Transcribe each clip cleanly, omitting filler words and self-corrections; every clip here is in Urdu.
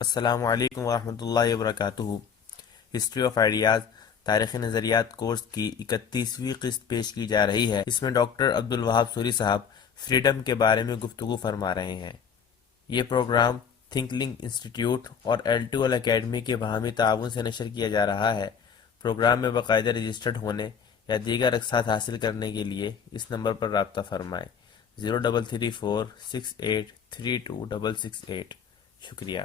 السلام علیکم ورحمۃ اللہ وبرکاتہ۔ ہسٹری آف آئیڈیاز تاریخ نظریات کورس کی 31ویں قسط پیش کی جا رہی ہے۔ اس میں ڈاکٹر عبدالوہاب سوری صاحب فریڈم کے بارے میں گفتگو فرما رہے ہیں۔ یہ پروگرام تھنک لنک انسٹیٹیوٹ اور L2L اکیڈمی کے باہمی تعاون سے نشر کیا جا رہا ہے۔ پروگرام میں باقاعدہ رجسٹرڈ ہونے یا دیگر اقساط حاصل کرنے کے لیے اس نمبر پر رابطہ فرمائیں 0334683268۔ شکریہ۔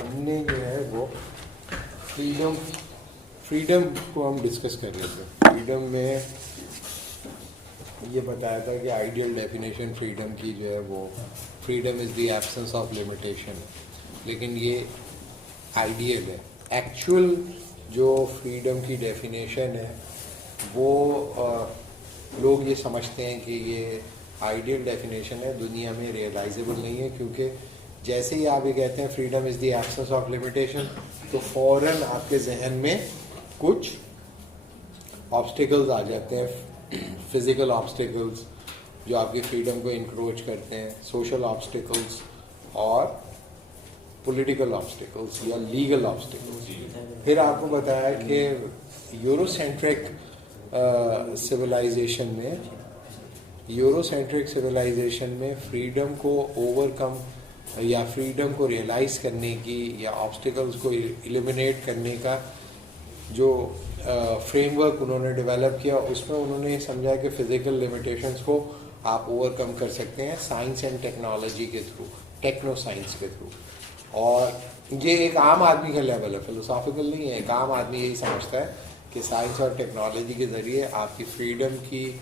ہم نے جو ہے وہ فریڈم کو ہم ڈسکس کر رہے تھے۔ فریڈم میں یہ بتایا تھا کہ آئیڈیل ڈیفینیشن فریڈم کی جو ہے وہ freedom is the absence of limitation, لیکن یہ آئیڈیل ہے۔ ایکچوئل جو فریڈم کی ڈیفینیشن ہے وہ لوگ یہ سمجھتے ہیں کہ یہ آئیڈیل ڈیفینیشن ہے، دنیا میں ریئلائزیبل نہیں ہے، کیونکہ جیسے ہی آپ یہ کہتے ہیں freedom is the absence of limitation تو فوراً آپ کے ذہن میں کچھ آبسٹیکلز آ جاتے ہیں، فزیکل آبسٹیکلز جو آپ کی فریڈم کو انکروچ کرتے ہیں، سوشل آبسٹیکلز اور پولیٹیکل آبسٹیکلز یا لیگل آبسٹیکلز۔ پھر آپ کو بتایا کہ یورو سینٹرک سویلائزیشن میں فریڈم کو اوور کم یا فریڈم کو ریئلائز کرنے کی یا آبسٹیکلز کو ایلیمینیٹ کرنے کا جو فریم ورک انہوں نے ڈیولپ کیا، اس میں انہوں نے سمجھا کہ فزیکل لمیٹیشنز کو آپ اوور کم کر سکتے ہیں سائنس اینڈ ٹیکنالوجی کے تھرو، ٹیکنو سائنس کے تھرو۔ اور یہ ایک عام آدمی کا لیول ہے، فلسافیکل نہیں ہے۔ ایک عام آدمی یہی سمجھتا ہے کہ سائنس اور ٹیکنالوجی کے ذریعے آپ کی فریڈم کی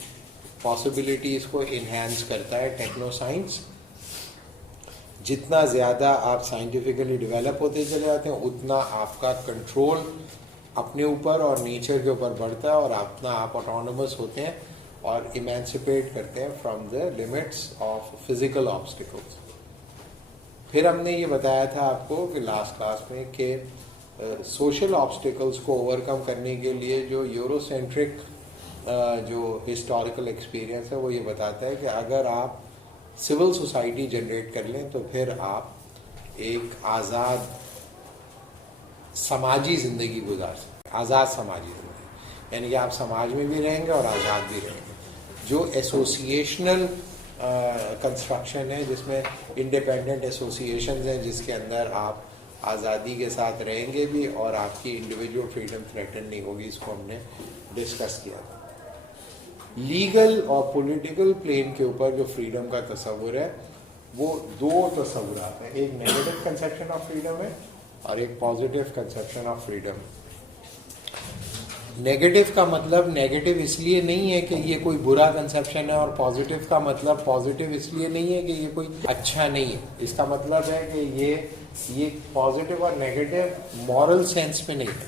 پاسبلٹیز کو انہینس کرتا ہے ٹیکنو سائنس۔ جتنا زیادہ آپ سائنٹیفکلی ڈیولپ ہوتے چلے جاتے ہیں اتنا آپ کا کنٹرول اپنے اوپر اور نیچر کے اوپر بڑھتا ہے، اور اپنا آپ آٹونومس ہوتے ہیں اور ایمانسپیٹ کرتے ہیں from the limits of physical obstacles. پھر ہم نے یہ بتایا تھا آپ کو کہ لاسٹ کلاس میں کہ سوشل آبسٹیکلس کو اوور کم کرنے کے لیے جو یورو سینٹرک جو ہسٹوریکل ایکسپیرئنس ہے وہ یہ بتاتا ہے کہ اگر آپ سول سوسائٹی جنریٹ کر لیں تو پھر آپ ایک آزاد سماجی زندگی گزار سکتے ہیں، آزاد سماجی زندگی، یعنی کہ آپ سماج میں بھی رہیں گے اور آزاد بھی رہیں گے۔ جو ایسوسیشنل کنسٹرکشن ہے جس میں انڈیپینڈنٹ ایسوسیشنز ہیں جس کے اندر آپ آزادی کے ساتھ رہیں گے بھی اور آپ کی انڈیویجول فریڈم تھریٹن نہیں ہوگی، اس کو ہم نے ڈسکس کیا تھا۔ لیگل اور پولیٹیکل پلین کے اوپر جو فریڈم کا تصور ہے وہ دو تصورات ہیں، ایک نیگیٹو کنسیپشن آف فریڈم ہے اور ایک positive conception of freedom. Negative کا مطلب نیگیٹو اس لیے نہیں ہے کہ یہ کوئی برا کنسیپشن ہے، اور پازیٹیو کا مطلب پازیٹیو اس لیے نہیں ہے کہ یہ کوئی اچھا نہیں ہے۔ اس کا مطلب ہے کہ یہ پازیٹیو اور نیگیٹو مورل سینس میں نہیں ہے۔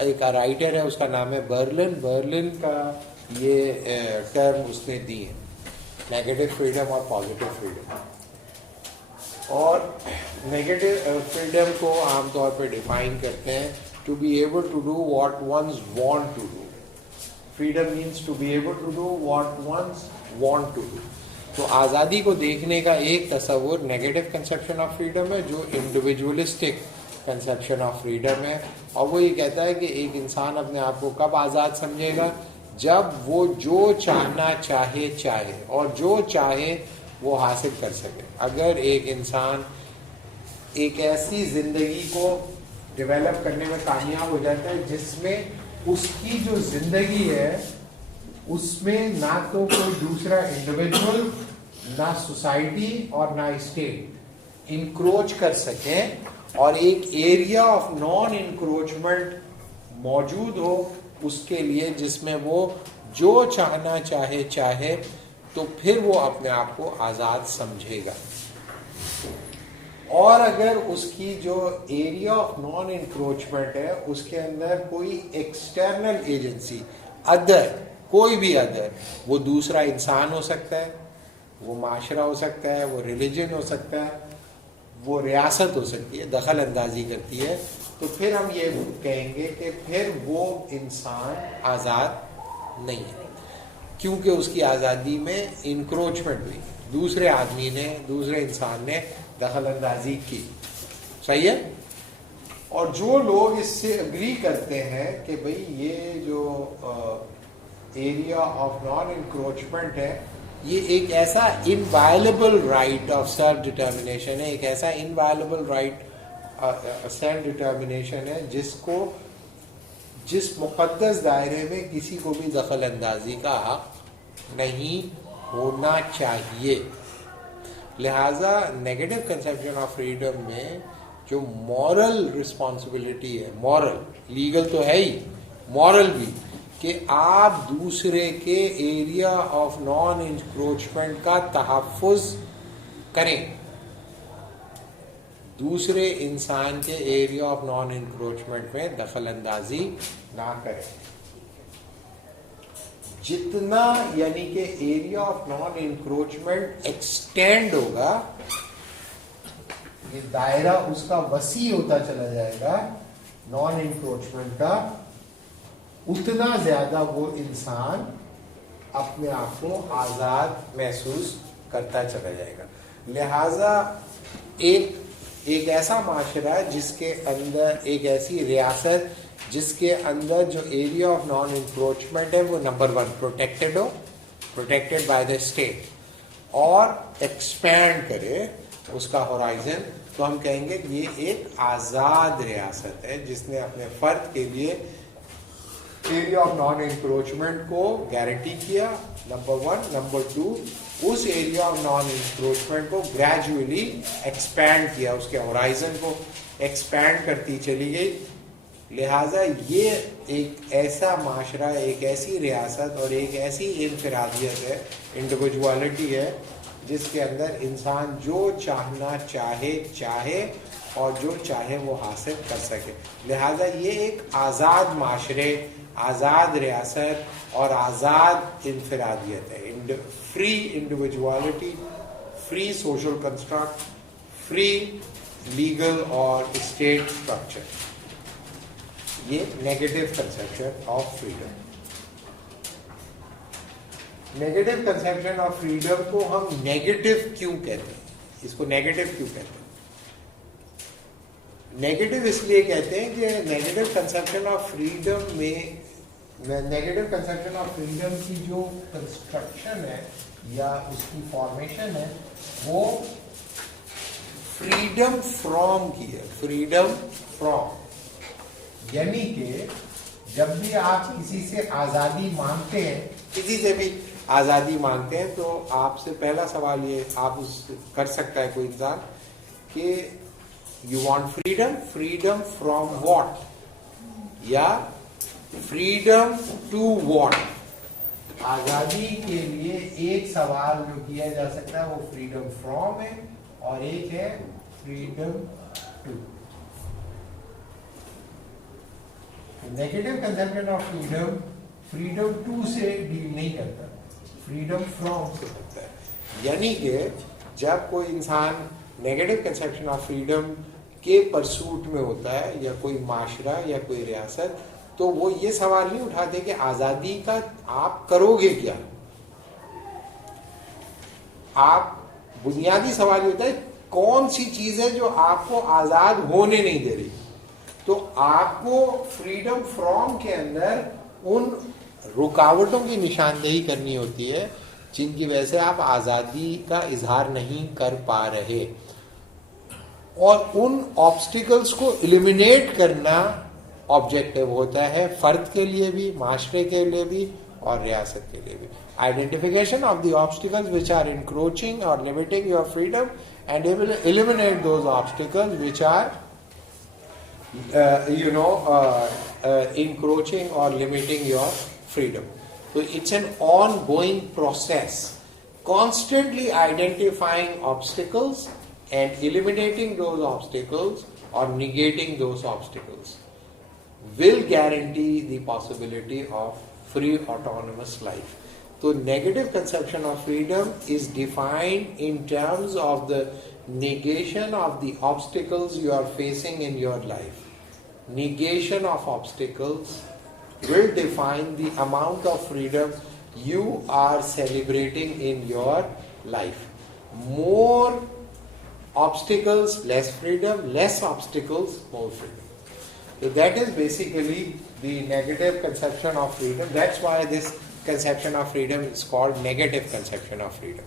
ایک رائٹر ہے، اس کا نام ہے برلن کا یہ ٹرم اس نے دی ہے، نیگیٹو فریڈم اور پازیٹیو فریڈم۔ اور نیگیٹو فریڈم کو عام طور پہ ڈیفائن کرتے ہیں to be able to do what ones want to do. Freedom means to be able to do what ones want to do. تو آزادی کو دیکھنے کا ایک تصور نیگیٹو کنسیپشن آف فریڈم ہے جو انڈیویجولسٹک کنسیپشن آف فریڈم ہے، اور وہ یہ کہتا ہے کہ ایک انسان اپنے آپ کو کب آزاد سمجھے گا؟ جب وہ جو چاہنا چاہے اور جو چاہے وہ حاصل کر سکے۔ اگر ایک انسان ایک ایسی زندگی کو ڈیولپ کرنے میں کامیاب ہو جاتا ہے جس میں اس کی جو زندگی ہے اس میں نہ تو کوئی دوسرا انڈیویجول، نہ سوسائٹی اور نہ اسٹیٹ انکروچ کر سکے، اور ایک ایریا آف نان انکروچمنٹ موجود ہو اس کے لیے جس میں وہ جو چاہنا چاہے تو پھر وہ اپنے آپ کو آزاد سمجھے گا۔ اور اگر اس کی جو ایریا آف نان انکروچمنٹ ہے اس کے اندر کوئی ایکسٹرنل ایجنسی، کوئی بھی ادر، وہ دوسرا انسان ہو سکتا ہے، وہ معاشرہ ہو سکتا ہے، وہ ریلیجن ہو سکتا ہے، وہ ریاست ہو سکتی ہے، دخل اندازی کرتی ہے، تو پھر ہم یہ کہیں گے کہ پھر وہ انسان آزاد نہیں ہے، کیونکہ اس کی آزادی میں انکروچمنٹ ہوئی، دوسرے آدمی نے، دوسرے انسان نے دخل اندازی کی. صحیح ہے. اور جو لوگ اس سے اگری کرتے ہیں کہ بھئی یہ جو ایریا آف نان انکروچمنٹ ہے یہ ایک ایسا انوائلیبل رائٹ آف سیلف ڈٹرمنیشن ہے, ایک ایسا انوائلیبل رائٹ سیلف ڈٹرمنیشن ہے جس مقدس دائرے میں کسی کو بھی دخل اندازی کا حق نہیں ہونا چاہیے. لہذا نیگیٹو کنسیپشن آف فریڈم میں جو مورل رسپانسبلٹی ہے, مورل, لیگل تو ہے ہی, مورل بھی, کہ آپ دوسرے کے ایریا آف نان انکروچمنٹ کا تحفظ کریں, دوسرے انسان کے ایریا آف نان انکروچمنٹ میں دخل اندازی نہ کریں. جتنا یعنی کہ area of non encroachment extend ہوگا, یہ دائرہ اس کا وسیع ہوتا چلا جائے گا نان انکروچمنٹ کا, اتنا زیادہ وہ انسان اپنے آپ کو آزاد محسوس کرتا چلا جائے گا. لہذا ایک ایسا معاشرہ جس کے اندر, ایک ایسی ریاست جس کے اندر جو ایریا آف نان انکروچمنٹ ہے وہ number 1 protected who, protected by the state, اور ایکسپینڈ کرے اس کا ہورائزن, تو ہم کہیں گے کہ یہ ایک آزاد ریاست ہے جس نے اپنے فرد کے لیے ایریا آف نان انکروچمنٹ کو گارنٹی کیا, نمبر 1. نمبر 2, اس ایریا آف نان انکروچمنٹ کو گریجولی ایکسپینڈ کیا, اس کے ہورائزن کو ایکسپینڈ کرتی چلی گئی. لہٰذا یہ ایک ایسا معاشرہ, ایک ایسی ریاست اور ایک ایسی انفرادیت ہے, انڈیویجوالٹی ہے, جس کے اندر انسان جو چاہنا چاہے اور جو چاہے وہ حاصل کر سکے. لہذا یہ ایک آزاد معاشرے, آزاد ریاست اور آزاد انفرادیت ہے. Free individuality, free social construct, free legal اور اسٹیٹ اسٹرکچر. یہ negative conception of freedom. Negative conception of freedom کو ہم نیگیٹو کیوں کہتے ہیں, اس کو نیگیٹو کیوں کہتے ہیں؟ نیگیٹو اس لیے کہتے ہیں کہ نیگیٹو کنسیپشن آف فریڈم میں, نیگیٹو کنسیپشن آف فریڈم کی جو کنسٹرکشن ہے یا اس کی فارمیشن ہے وہ فریڈم فرام کی ہے. فریڈم فرام یعنی کہ جب بھی آپ کسی سے آزادی مانگتے ہیں, کسی سے بھی آزادی مانگتے ہیں, تو آپ سے پہلا سوال یہ آپ کر سکتا ہے کوئی انسان کہ you want freedom, freedom from what, یا فریڈم ٹو واٹ. آزادی کے لیے ایک سوال جو کیا جا سکتا ہے وہ فریڈم فرام ہے, اور ایک ہے freedom to. Negative conception of freedom freedom to سے ڈیل نہیں کرتا, فریڈم فرام سے کرتا ہے. یعنی کہ جب کوئی انسان نیگیٹو کنسیپشن آف فریڈم کے پرسوٹ میں ہوتا ہے, یا کوئی معاشرہ یا کوئی ریاست, تو وہ یہ سوال نہیں اٹھاتے کہ آزادی کا آپ کرو گے کیا. آپ بنیادی سوال یہ ہوتا ہے کون سی چیز ہے جو آپ کو آزاد ہونے نہیں دے رہی. تو آپ کو فریڈم فرام کے اندر ان رکاوٹوں کی نشاندہی کرنی ہوتی ہے جن کی وجہ سے آپ آزادی کا اظہار نہیں کر پا رہے, اور ان آبسٹیکلز کو ایلیمینیٹ کرنا آبجیکٹو ہوتا ہے فرد کے لیے بھی, معاشرے کے لیے بھی, اور ریاست کے لیے بھی. Identification of the obstacles which are encroaching or limiting your freedom, and eliminate those obstacles which are encroaching or limiting your freedom. So it's an ongoing process, constantly identifying obstacles and eliminating those obstacles or negating those obstacles will guarantee the possibility of free autonomous life. So negative conception of freedom is defined in terms of the negation of the obstacles you are facing in your life. Negation of obstacles will define the amount of freedom you are celebrating in your life. More obstacles, less freedom, less obstacles, more freedom. So that is basically the negative conception of freedom. That's why this conception of freedom is called negative conception of freedom.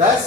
10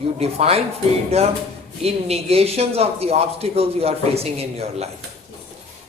You define freedom in negations of the obstacles you are facing in your life.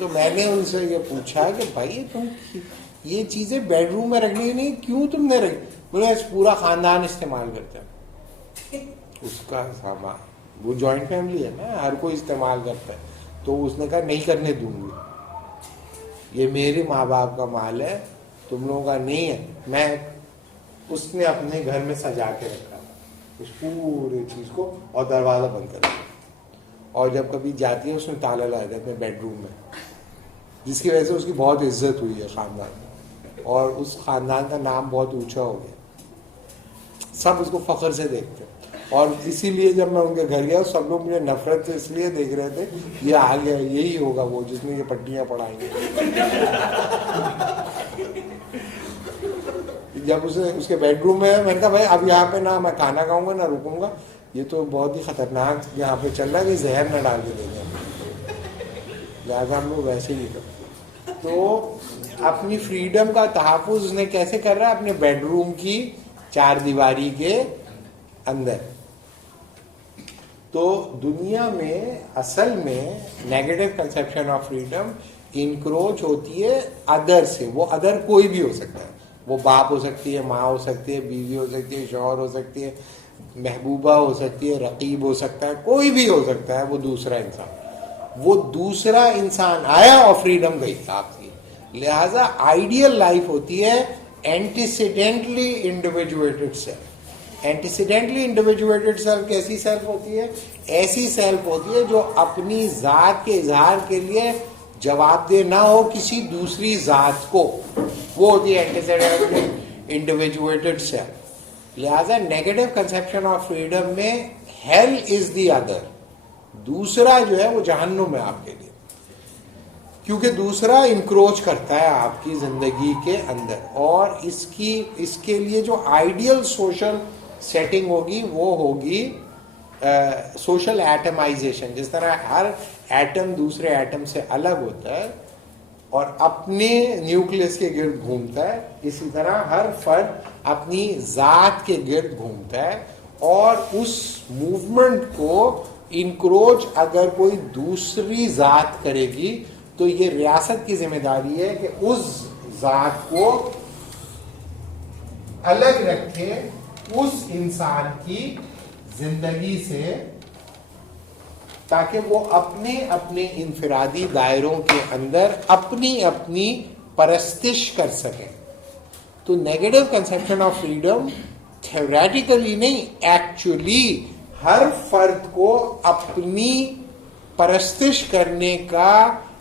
تو میں نے ان سے یہ پوچھا کہ بھائی تم یہ چیزیں بیڈ روم میں رکھنی نہیں, کیوں تم نے رکھی؟ بولے پورا خاندان استعمال کرتا ہے اس کا سامان, وہ جوائنٹ فیملی ہے نا, ہر کوئی استعمال کرتا ہے. تو اس نے کہا نہیں کرنے دوں گی, یہ میرے ماں باپ کا مال ہے, تم لوگوں کا نہیں ہے. میں اس نے اپنے گھر میں سجا کے رکھا اس پورے چیز کو, اور دروازہ بند کر دیا, اور جب کبھی جاتی ہے اس میں تالا لگا دیا اپنے بیڈ روم میں, جس کی وجہ سے اس کی بہت عزت ہوئی ہے خاندان میں, اور اس خاندان کا نام بہت اونچا ہو گیا, سب اس کو فخر سے دیکھتے ہیں. اور اسی لیے جب میں ان کے گھر گیا سب لوگ مجھے نفرت سے اس لیے دیکھ رہے تھے, یہ آ گیا, یہی ہوگا وہ جس نے یہ پٹیاں پڑھائیں گے. جب اس کے بیڈ روم میں نے کہا بھائی اب یہاں پہ نہ میں کھانا کھاؤں گا نہ رکوں گا, یہ تو بہت ہی خطرناک یہاں پہ چل رہا ہے کہ زہر نہ ڈال کے دے دیں, لہٰذا ہم لوگ ویسے ہی نہیں کرتے. تو اپنی فریڈم کا تحفظ اس نے کیسے کر رہا ہے؟ اپنے بیڈ روم کی چار دیواری کے اندر. تو دنیا میں اصل میں negative conception of freedom encroach ہوتی ہے ادر سے. وہ ادر کوئی بھی ہو سکتا ہے, وہ باپ ہو سکتی ہے, ماں ہو سکتی ہے, بیوی ہو سکتی ہے, شوہر ہو سکتی ہے, محبوبہ ہو سکتی ہے, رقیب ہو سکتا ہے, کوئی بھی ہو سکتا ہے. وہ دوسرا انسان, وہ دوسرا انسان آیا اور فریڈم گئی آپ کی. لہذا آئیڈیل لائف ہوتی ہے اینٹیسیڈنٹلی انڈیویجویٹڈ سیلف. اینٹیسیڈنٹلی انڈیویجویٹڈ سیلف کیسی سیلف ہوتی ہے؟ ایسی سیلف ہوتی ہے جو اپنی ذات کے اظہار کے لیے جواب دہ نہ ہو کسی دوسری ذات کو, وہ ہوتی ہے اینٹیسیڈنٹلی انڈیویجویٹڈ سیلف. لہذا نیگیٹو کنسیپشن آف فریڈم میں ہیل از دی ادر, دوسرا جو ہے وہ جہنم ہے آپ کے لیے, کیونکہ دوسرا انکروچ کرتا ہے آپ کی زندگی کے اندر. اور اس کے لیے جو آئیڈیل سوشل سیٹنگ ہوگی وہ ہوگی سوشل ایٹمائزیشن. جس طرح ہر ایٹم دوسرے ایٹم سے الگ ہوتا ہے اور اپنے نیوکلس کے گرد گھومتا ہے, اسی طرح ہر فرد اپنی ذات کے گرد گھومتا ہے. اور اس موومنٹ کو انکروچ اگر کوئی دوسری ذات کرے گی تو یہ ریاست کی ذمہ داری ہے کہ اس ذات کو الگ رکھے اس انسان کی زندگی سے, تاکہ وہ اپنے اپنے انفرادی دائروں کے اندر اپنی پرستش کر سکیں. تو negative conception of freedom theoretically نہیں, ایکچولی ہر فرد کو اپنی پرستش کرنے کا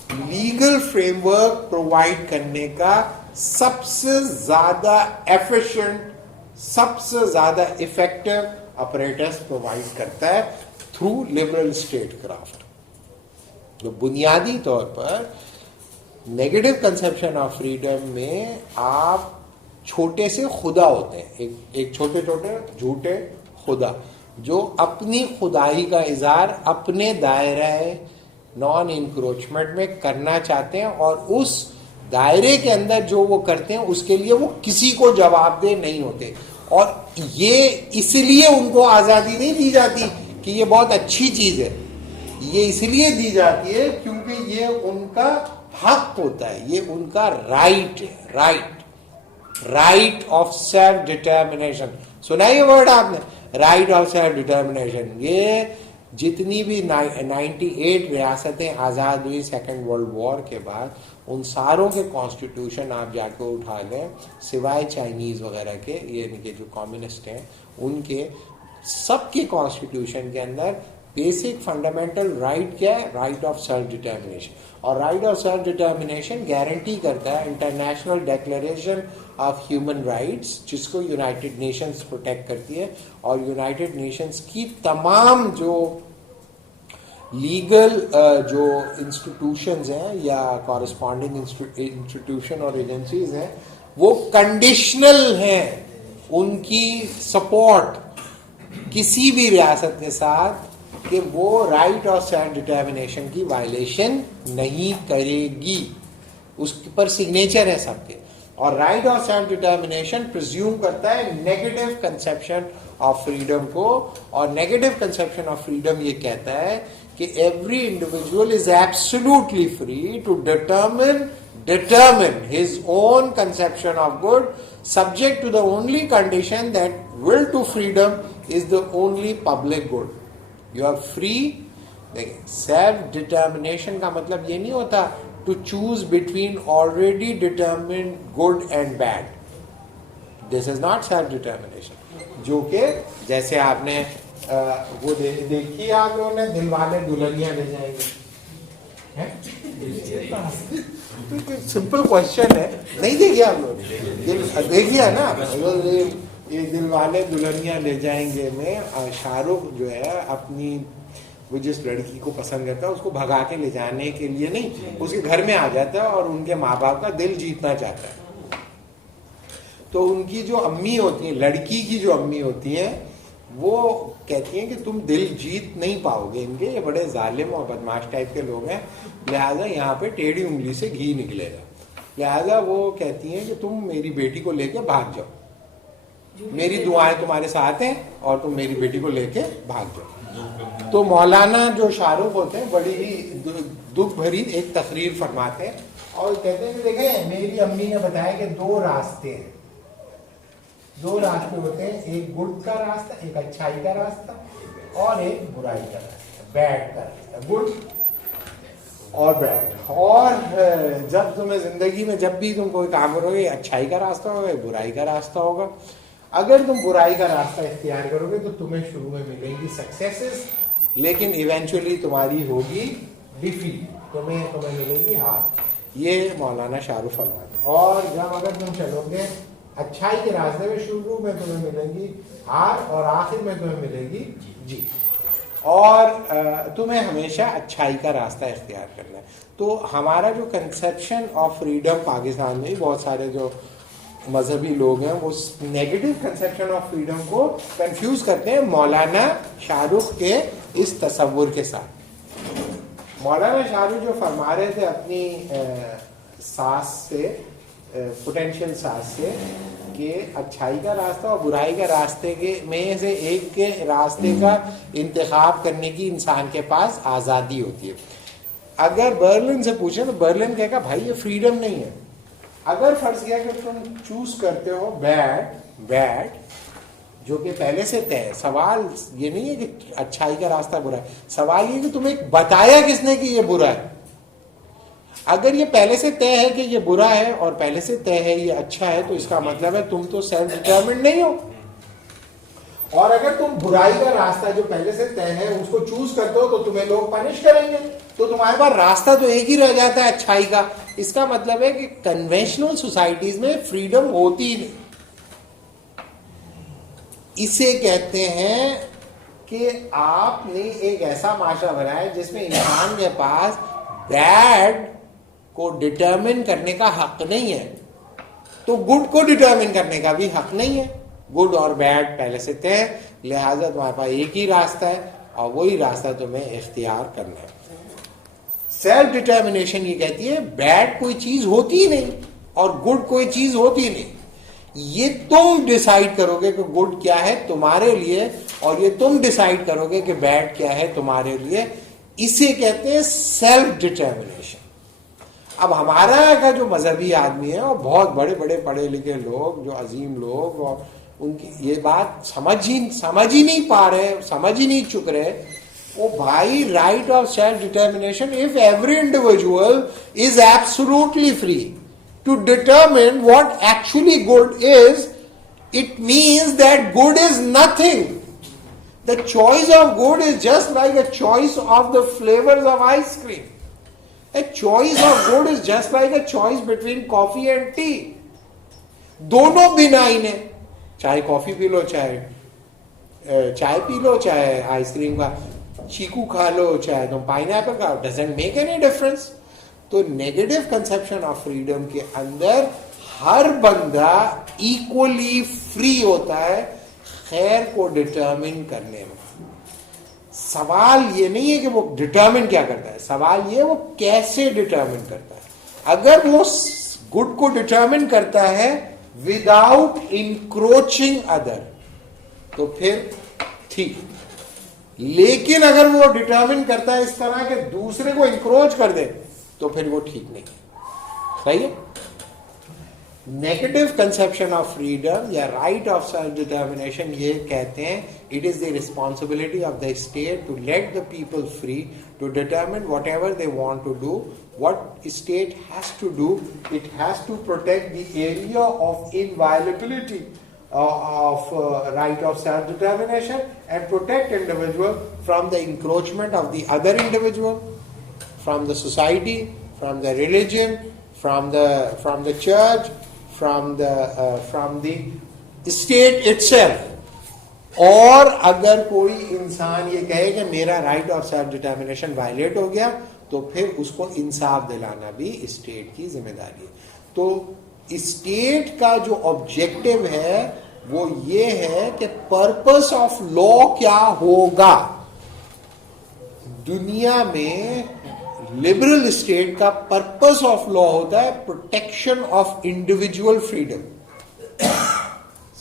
لیگل فریم ورک پرووائڈ کرنے کا سب سے زیادہ ایفیشینٹ, سب سے زیادہ افیکٹو اپریٹس پرووائڈ کرتا ہے تھرو لبرل اسٹیٹ کرافٹ. جو بنیادی طور پر نیگیٹو کنسیپشن آف فریڈم میں آپ چھوٹے سے خدا ہوتے ہیں, ایک چھوٹے چھوٹے جھوٹے خدا جو اپنی خدائی کا اظہار اپنے دائرہ نان انکروچمنٹ میں کرنا چاہتے ہیں, اور اس دائرے کے اندر جو وہ کرتے ہیں اس کے لیے وہ کسی کو جواب دہ نہیں ہوتے. اور یہ اس لیے ان کو آزادی نہیں دی جاتی کہ یہ بہت اچھی چیز ہے, یہ اس لیے دی جاتی ہے کیونکہ یہ ان کا حق ہوتا ہے, یہ ان کا رائٹ ہے, رائٹ آف سیلف ڈٹرمنیشن. سنا یہ ورڈ آپ نے, رائٹ آف سیلف ڈٹرمنیشن. یہ جتنی بھی 98 ریاستیں آزاد ہوئی سیکنڈ ورلڈ وار کے بعد, ان ساروں کے کانسٹیٹیوشن آپ جا کے اٹھا لیں سوائے چائنیز وغیرہ کے, یعنی کہ جو کمیونسٹ ہیں ان کے, سب کے کانسٹیٹیوشن کے اندر بیسک فنڈامنٹل رائٹ کیا ہے؟ Right of self determination. اور right of self determination guarantee کرتا ہے international declaration of human rights, جس کو یونائٹڈ نیشنز پروٹیکٹ کرتی ہے. اور یونائٹڈ نیشنز کی تمام جو لیگل جو انسٹیٹیوشنز ہیں یا کورسپونڈنگ انسٹیٹیوشن اور ایجنسیز ہیں وہ کنڈیشنل ہیں ان کی سپورٹ کسی بھی ریاست کے ساتھ کہ وہ رائٹ آف سیلف ڈٹرمنیشن کی وائلیشن نہیں کرے گی. اس پر سگنیچر ہے سب کے. اور right of self determination presume کرتا ہے نیگیٹو کنسیپشن آف فریڈم کو, اور نیگیٹو کنسیپشن آف فریڈم یہ کہتا ہے کہ every individual is absolutely free to determine his own conception of good, subject to the only condition that will to freedom is the only public good. You are free. دیکھیں self determination کا مطلب یہ نہیں ہوتا to choose between already determined good and bad. This is not self determination. جو کہ جیسے آپ نے وہ دیکھی آپ لوگوں نے دل والے دلہنیاں لے جائیں گے, سمپل کوشچن ہے, نہیں دیکھیے آپ لوگ, دیکھیے نا, یہ دل والے دلہنیاں لے جائیں گے میں شاہ رخ جو ہے اپنی وہ جس لڑکی کو پسند کرتا ہے اس کو بھگا کے لے جانے کے لیے نہیں, اس کے گھر میں آ جاتا ہے اور ان کے ماں باپ کا دل جیتنا چاہتا ہے. تو ان کی جو امی ہوتی ہیں, لڑکی کی جو امی ہوتی ہیں, وہ کہتی ہیں کہ تم دل جیت نہیں پاؤ گے ان کے, یہ بڑے ظالم اور بدماش ٹائپ کے لوگ ہیں, لہٰذا یہاں پہ ٹیڑھی انگلی سے گھی نکلے گا. لہٰذا وہ کہتی ہیں کہ تم میری بیٹی کو لے کے بھاگ جاؤ, میری دعائیں تمہارے ساتھ ہیں اور تم میری بیٹی کو لے کے بھاگ جاؤ. تو مولانا جو شاہ رخ ہوتے ہیں بڑی ہی دکھ بھری ایک تقریر فرماتے ہیں اور کہتے ہیں کہ دیکھیں میری امی نے بتایا کہ دو راستے ہیں, دو راستے ہوتے ہیں, ایک گڈ کا راستہ, ایک اچھائی کا راستہ, اور ایک برائی کا راستہ, بیڈ کا راستہ, گڈ اور بیڈ. اور جب تمہیں زندگی میں جب بھی تم کوئی کام کرو گے, اچھائی کا راستہ ہوگا, برائی کا راستہ ہوگا. اگر تم برائی کا راستہ اختیار کرو گے تو تمہیں شروع میں ملیں گی سکسیسز, لیکن ایونچولی تمہاری ہوگی ڈیفیٹ, تمہیں ملے گی ہار. یہ مولانا شاہ رخ فرماتے. اور جب اگر تم چلو گے اچھائی کے راستے میں, شروع میں تمہیں ملیں گی ہار اور آخر میں تمہیں ملے گی جیت. اور تمہیں ہمیشہ اچھائی کا راستہ اختیار کرنا ہے. تو ہمارا جو کنسیپشن آف فریڈم پاکستان میں بہت سارے جو مذہبی لوگ ہیں وہ نیگیٹو کنسیپشن آف فریڈم کو کنفیوز کرتے ہیں مولانا شاہ رخ کے اس تصور کے ساتھ. مولانا شاہ رخ جو فرما رہے تھے اپنی ساس سے, پوٹینشیل ساس سے, کہ اچھائی کا راستہ اور برائی کا راستے کے میں سے ایک کے راستے کا انتخاب کرنے کی انسان کے پاس آزادی ہوتی ہے. اگر برلن سے پوچھیں تو برلن کہے گا بھائی یہ فریڈم نہیں ہے. اگر فرض کیا کہ تم چوز کرتے ہو بیڈ جو کہ پہلے سے طے ہے, سوال یہ نہیں ہے کہ اچھائی کا راستہ برا ہے, سوال یہ کہ تمہیں بتایا کس نے کہ یہ برا ہے. اگر یہ پہلے سے طے ہے کہ یہ برا ہے اور پہلے سے طے ہے یہ اچھا ہے, تو اس کا مطلب ہے تم تو سیلف ڈٹرمنڈ نہیں ہو. اور اگر تم برائی کا راستہ جو پہلے سے طے ہے اس کو چوز کرتے ہو تو تمہیں لوگ پنش کریں گے, تو تمہارے پاس راستہ تو ایک ہی رہ جاتا ہے اچھائی کا. اس کا مطلب ہے کہ کنونشنل سوسائٹیز میں فریڈم ہوتی ہی نہیں. اسے کہتے ہیں کہ آپ نے ایک ایسا معاشرہ بنایا جس میں انسان کے پاس بیڈ کو ڈٹرمن کرنے کا حق نہیں ہے, تو گڈ کو ڈٹرمن کرنے کا بھی حق نہیں ہے. گڈ اور بیڈ پہلے سے طے, لہٰذا تمہارے پاس ایک ہی راستہ ہے اور وہی راستہ تمہیں اختیار کرنا ہے. سیلف ڈٹرمنیشن یہ کہتی ہے بیڈ کوئی چیز ہوتی ہی نہیں اور گڈ کوئی چیز ہوتی ہی نہیں. یہ تم ڈیسائیڈ کرو گے کہ گڈ کیا ہے تمہارے لیے, اور یہ تم ڈیسائیڈ کرو گے کہ بیڈ کیا ہے تمہارے لیے. اسے کہتے ہیں سیلف ڈٹرمنیشن. اب ہمارا کا جو مذہبی آدمی ہے اور بہت بڑے بڑے پڑھے لکھے لوگ جو عظیم لوگ, اور ان کی یہ بات سمجھ ہی نہیں پا رہے, سمجھ ہی نہیں چک رہے. وہ بھائی right of self determination, if every individual is absolutely free to determine what actually good is, it means that good is nothing. The choice of good is just like a choice of the flavors of ice cream. A choice of good is just like a choice between coffee and tea. دونوں بنائن ہیں, چاہے کافی پی لو, چاہے چائے پی لو, چاہے آئس کریم کا چیکو کھا لو, چاہے تم پائن ایپل کھاؤ, doesn't make any difference. تو نیگیٹو کنسپشن آف فریڈم کے اندر ہر بندہ ایکولی فری ہوتا ہے خیر کو ڈٹرمن کرنے میں. سوال یہ نہیں ہے کہ وہ ڈٹرمن کیا کرتا ہے, سوال یہ وہ کیسے ڈٹرمن کرتا ہے. اگر وہ گڈ کو ڈٹرمن کرتا ہے وداؤٹ انکروچنگ ادر تو پھر ٹھیک. لیکن اگر وہ ڈٹرمن کرتا ہے اس طرح کہ دوسرے کو انکروچ کر دے تو پھر وہ ٹھیک نہیں ہے. صحیح ہے. نیگیٹو کنسپشن آف فریڈم یا رائٹ آف سیلف ڈٹرمنیشن یہ کہتے ہیں it is the responsibility of the state to let the people free to determine whatever they want to do. What state has to do, it has to protect the area of inviolability of right of self-determination and protect individual from the encroachment of the other individual, from the society, from the religion, from the church, from the state itself. اور اگر کوئی انسان یہ کہے کہ میرا right of self determination violate ہو گیا تو پھر اس کو انصاف دلانا بھی اسٹیٹ کی ذمہ داری ہے. تو اسٹیٹ کا جو آبجیکٹو ہے وہ یہ ہے کہ پرپس آف لا کیا ہوگا. دنیا میں لبرل اسٹیٹ کا پرپس آف لا ہوتا ہے پروٹیکشن آف انڈیویجول فریڈم.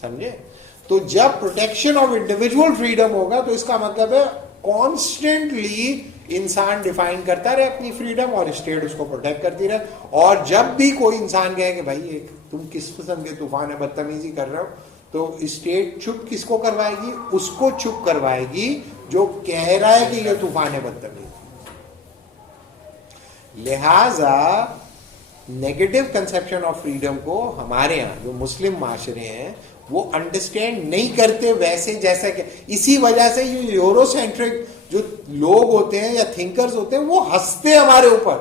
سمجھے؟ تو جب پروٹیکشن آف انڈیویجول فریڈم ہوگا تو اس کا مطلب ہے کانسٹنٹلی انسان ڈیفائن کرتا رہے اپنی فریڈم اور اسٹیٹ اس کو پروٹیکٹ کرتی رہے. اور جب بھی کوئی انسان کہے کہ بھائی تم کس قسم کے طوفان ہے بدتمیزی کر رہے ہو تو اسٹیٹ چپ کس کو کروائے گی؟ اس کو چپ کروائے گی جو کہہ رہا ہے کہ یہ طوفان ہے بدتمیزی. لہذا نیگیٹو کنسپشن آف فریڈم کو ہمارے ہاں جو مسلم معاشرے ہیں وہ انڈرسٹینڈ نہیں کرتے ویسے جیسا کہ اسی وجہ سے یہ یورو سینٹرک جو لوگ ہوتے ہیں یا تھنکرز ہوتے ہیں وہ ہنستے ہیں ہمارے اوپر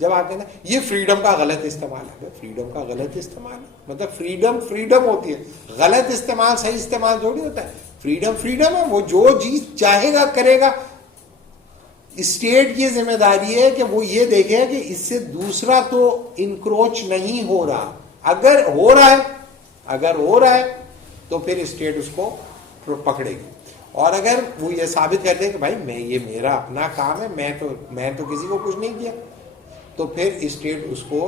جب آپ کہتے ہیں یہ فریڈم کا غلط استعمال ہے. فریڈم کا غلط استعمال ہے مطلب فریڈم ہوتی ہے, غلط استعمال صحیح استعمال تھوڑی ہوتا ہے. فریڈم ہے, وہ جو چیز چاہے گا کرے گا. اسٹیٹ کی ذمہ داری ہے کہ وہ یہ دیکھے کہ اس سے دوسرا تو انکروچ نہیں ہو رہا. اگر ہو رہا ہے تو پھر اسٹیٹ اس کو پکڑے گی. اور اگر وہ یہ ثابت کر دے کہ بھائی یہ میرا اپنا کام ہے, میں تو کسی کو کچھ نہیں کیا, تو پھر اسٹیٹ اس کو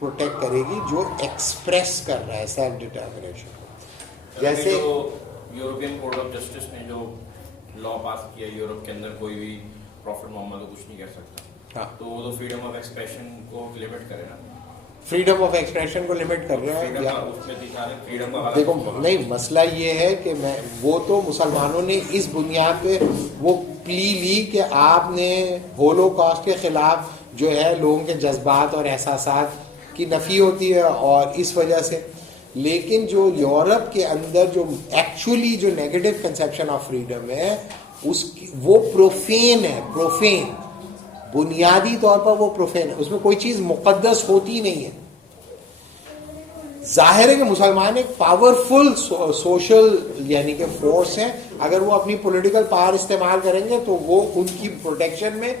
پروٹیکٹ کرے گی جو ایکسپریس کر رہا ہے سیلف ڈٹرمنیشن. جیسے یورپین کورٹ آف جسٹس نے جو لا پاس کیا یورپ کے اندر کوئی بھی پروفٹ محمد کو کچھ نہیں کر سکتا, تو وہ تو فریڈم آف ایکسپریشن کو لمٹ کرے نا. فریڈم آف ایکسپریشن کو لمٹ کر رہے ہیں. دیکھو نہیں, مسئلہ یہ ہے کہ وہ تو مسلمانوں نے اس بنیاد پہ وہ پلی لی کہ آپ نے ہولو کاسٹ کے خلاف جو ہے لوگوں کے جذبات اور احساسات کی نفی ہوتی ہے اور اس وجہ سے. لیکن جو یورپ کے اندر جو ایکچولی جو نیگیٹو کنسیپشن آف فریڈم ہے وہ پروفین ہے. پروفین بنیادی طور پر وہ پروفین ہے, اس میں کوئی چیز مقدس ہوتی نہیں ہے. ظاہر ہے کہ مسلمان ایک پاورفل سوشل یعنی کہ فورس ہیں, اگر وہ اپنی پولیٹیکل پاور استعمال کریں گے تو وہ ان کی پروٹیکشن میں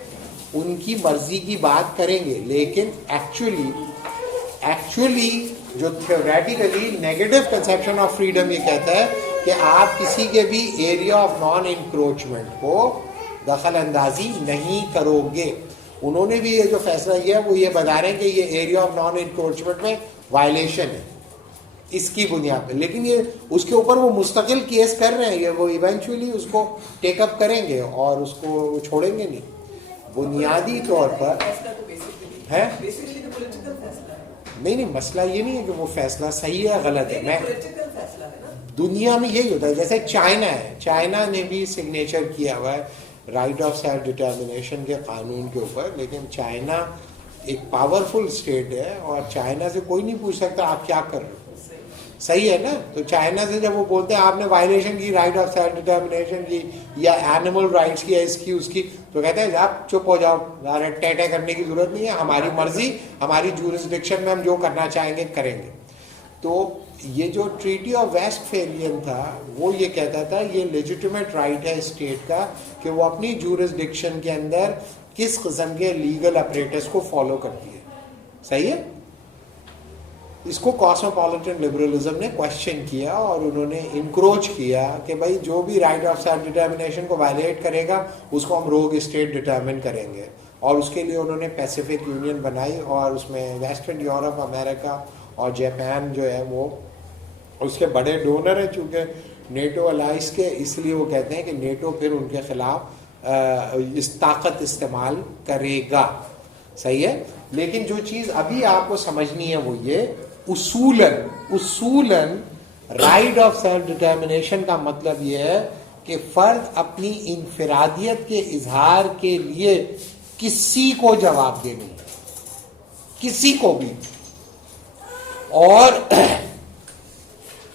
ان کی مرضی کی بات کریں گے. لیکن ایکچولی جو theoretically negative conception of freedom یہ کہتا ہے کہ آپ کسی کے بھی ایریا آف نان انکروچمنٹ کو دخل اندازی نہیں کرو گے. انہوں نے بھی یہ جو فیصلہ کیا وہ یہ بتا رہے ہیں کہ یہ ایریا آف نان انکروچمنٹ میں وائلیشن ہے اس کی بنیاد پہ. لیکن یہ اس کے اوپر وہ مستقل کیس کر رہے ہیں, وہ ایونچولی اس کو ٹیک اپ کریں گے اور اس کو چھوڑیں گے نہیں. بنیادی طور پر ہے نہیں, مسئلہ یہ نہیں ہے کہ وہ فیصلہ صحیح ہے غلط ہے. میں دنیا میں یہی ہوتا ہے. جیسے چائنا ہے, چائنا نے بھی سگنیچر کیا ہوا ہے رائٹ آف سیلف ڈٹرمنیشن کے قانون کے اوپر, لیکن چائنا ایک پاورفل اسٹیٹ ہے اور چائنا سے کوئی نہیں پوچھ سکتا آپ کیا کر رہے ہو. صحیح ہے نا. تو چائنا سے جب وہ بولتے ہیں آپ نے وائلیشن کی رائٹ آف سیلف ڈٹرمنیشن کی یا اینیمل رائٹس کی اس کی تو کہتے ہیں آپ چپ ہو جاؤ, ٹیٹے کرنے کی ضرورت نہیں ہے, ہماری مرضی ہماری جورسڈکشن میں ہم جو کرنا چاہیں گے کریں گے. تو یہ جو ٹریٹی آف ویسٹ فیلین تھا وہ یہ کہتا تھا یہ لیجیٹیمیٹ رائٹ ہے اسٹیٹ کا کہ وہ اپنی جورسڈکشن کے اندر کس قسم کے لیگل اپریٹس کو فالو کرتی ہے. صحیح ہے. اس کو کاسموپولیٹن لبرلزم نے کوشچن کیا اور انہوں نے انکروچ کیا کہ بھائی جو بھی رائٹ آف سیلف ڈٹرمنیشن کو وائلیٹ کرے گا اس کو ہم روگ اسٹیٹ ڈٹرمن کریں گے. اور اس کے لیے انہوں نے پیسیفک یونین بنائی اور اس میں ویسٹرن یورپ, امریکہ اور جاپان جو ہے وہ اس کے بڑے ڈونر ہیں چونکہ نیٹو الائنس کے، اس لیے وہ کہتے ہیں کہ نیٹو پھر ان کے خلاف اس طاقت استعمال کرے گا. صحیح ہے. لیکن جو چیز ابھی آپ کو سمجھنی ہے وہ یہ اصولاً رائٹ آف سیلف ڈٹرمنیشن کا مطلب یہ ہے کہ فرد اپنی انفرادیت کے اظہار کے لیے کسی کو جواب دے نہیں، کسی کو بھی. اور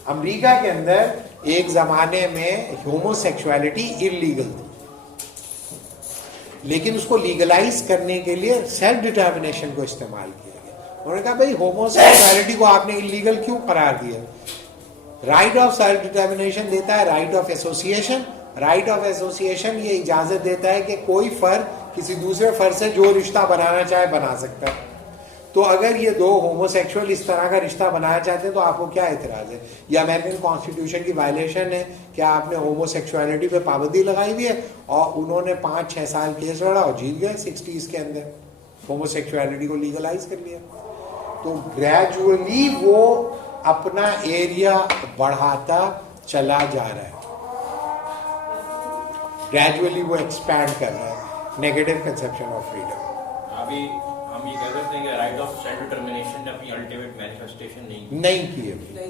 امریکہ کے اندر ایک زمانے میں ہومو سیکشوالٹی انلیگل تھی، لیکن اس کو لیگلائز کرنے کے لیے سیلف ڈٹرمنیشن کو استعمال کیا گیا. انہوں نے کہا بھائی ہومو سیکشوالٹی کو آپ نے انلیگل کیوں قرار دیا؟ رائٹ آف سیلف ڈٹرمنیشن دیتا ہے right of association. Right of association یہ اجازت دیتا ہے کہ کوئی فرد کسی دوسرے فرد سے جو رشتہ بنانا چاہے بنا سکتا ہے. تو اگر یہ دو ہومو سیکشول اس طرح کا رشتہ بنانا چاہتے ہیں تو آپ کو کیا اعتراض ہے؟ یہ امریکن کانسٹیٹیوشن کی وائلیشن ہے کہ آپ نے ہومو سیکشوالٹی پہ پابندی لگائی ہوئی ہے. اور انہوں نے 5-6 سال کیس لڑا اور جیت گئے 60s کے اندر، ہومو سیکشوالٹی کو لیگلائز کر لیا. تو گریجولی وہ اپنا ایریا بڑھاتا چلا جا رہا ہے، گریجولی وہ ایکسپینڈ کر رہا ہے. Negative conception of freedom. ابھی ہم یہ کہہ سکتے ہیں کہ رائٹ آف سیلف ڈٹرمنیشن نے اپنی الٹیمیٹ مینیفیسٹیشن نہیں کی ہے.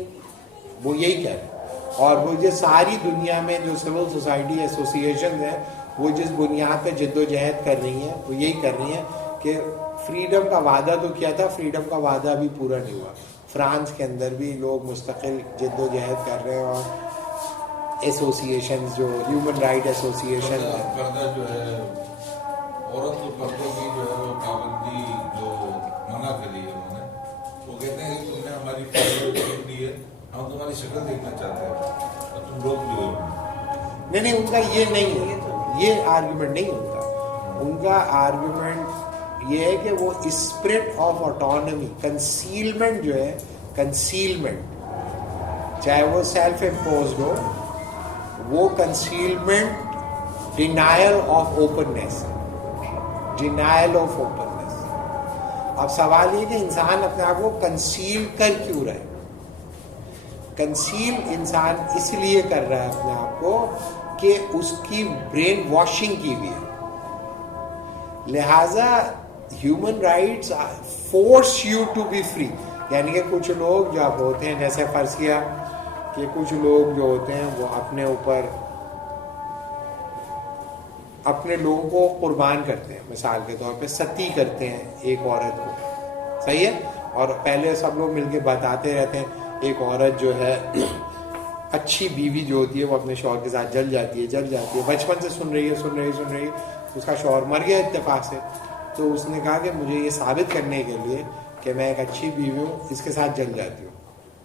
وہ یہی کہہ رہے ہیں. اور وہ یہ ساری دنیا میں جو سول سوسائٹی ایسوسیشن ہیں وہ جس بنیاد پہ جد و جہد کر رہی ہیں وہ یہی کر رہی ہیں کہ فریڈم کا وعدہ تو کیا تھا، فریڈم کا وعدہ بھی پورا نہیں ہوا. فرانس کے اندر بھی لوگ مستقل جد و جہد کر رہے ہیں اور ایسوسیشن جو ہیومن رائٹ ایسوسیشن جو ہے عورت اور پردوں کی جو ہے وہ پابندی جو منع کری ہے انہوں نے، وہ کہتے ہیں کہ تم نے ہماری فوٹو دیکھ لی ہے، ہم تمہاری شکل دیکھنا چاہتے ہیں، تم روک لو. نہیں ان کا یہ نہیں ہے، یہ آرگیومنٹ نہیں ہوتا. ان کا آرگیومنٹ یہ ہے کہ وہ اسپرٹ آف آٹونمی، کنسیلمنٹ جو ہے، کنسیلمنٹ چاہے وہ سیلف امپوزڈ ہو، وہ concealment denial of openness. Denial of openness. اب سوال یہ کہ انسان اپنے آپ کو کنسیل کر کیوں رہے؟ کنسیل انسان اس لیے کر رہا ہے اپنے آپ کو کہ اس کی برین واشنگ کی ہوئی ہے. لہذا human rights forces you to be free. یعنی کہ کچھ لوگ جب ہوتے ہیں، جیسے فرض کیا کہ کچھ لوگ جو ہوتے ہیں وہ اپنے اوپر اپنے لوگوں کو قربان کرتے ہیں. مثال کے طور پہ ستی کرتے ہیں ایک عورت کو، صحیح ہے. اور پہلے سب لوگ مل کے بتاتے رہتے ہیں ایک عورت جو ہے اچھی بیوی جو ہوتی ہے وہ اپنے شوہر کے ساتھ جل جاتی ہے، بچپن سے سن رہی ہے. اس کا شوہر مر گیا اتفاق سے، تو اس نے کہا کہ مجھے یہ ثابت کرنے کے لیے کہ میں ایک اچھی بیوی ہوں، اس کے ساتھ جل جاتی ہوں.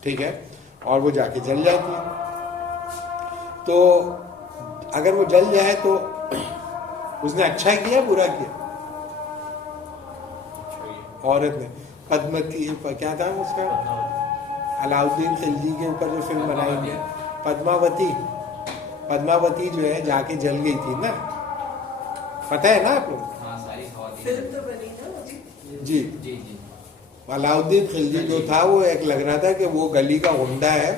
ٹھیک ہے. اور وہ جا کے جل جاتی ہے. تو اگر وہ جل جائے تو اس نے اچھا کیا برا کیا؟ عورت نے پدمتی کیا تھا اس کا، علاؤدین خلجی کے اوپر جو فلم بنائی گئی پدماوتی جو ہے جا کے جل گئی تھی نا، پتہ ہے نا آپ لوگ؟ جی علاؤدین خلجی جو تھا وہ ایک لگ رہا تھا کہ وہ گلی کا غنڈہ ہے،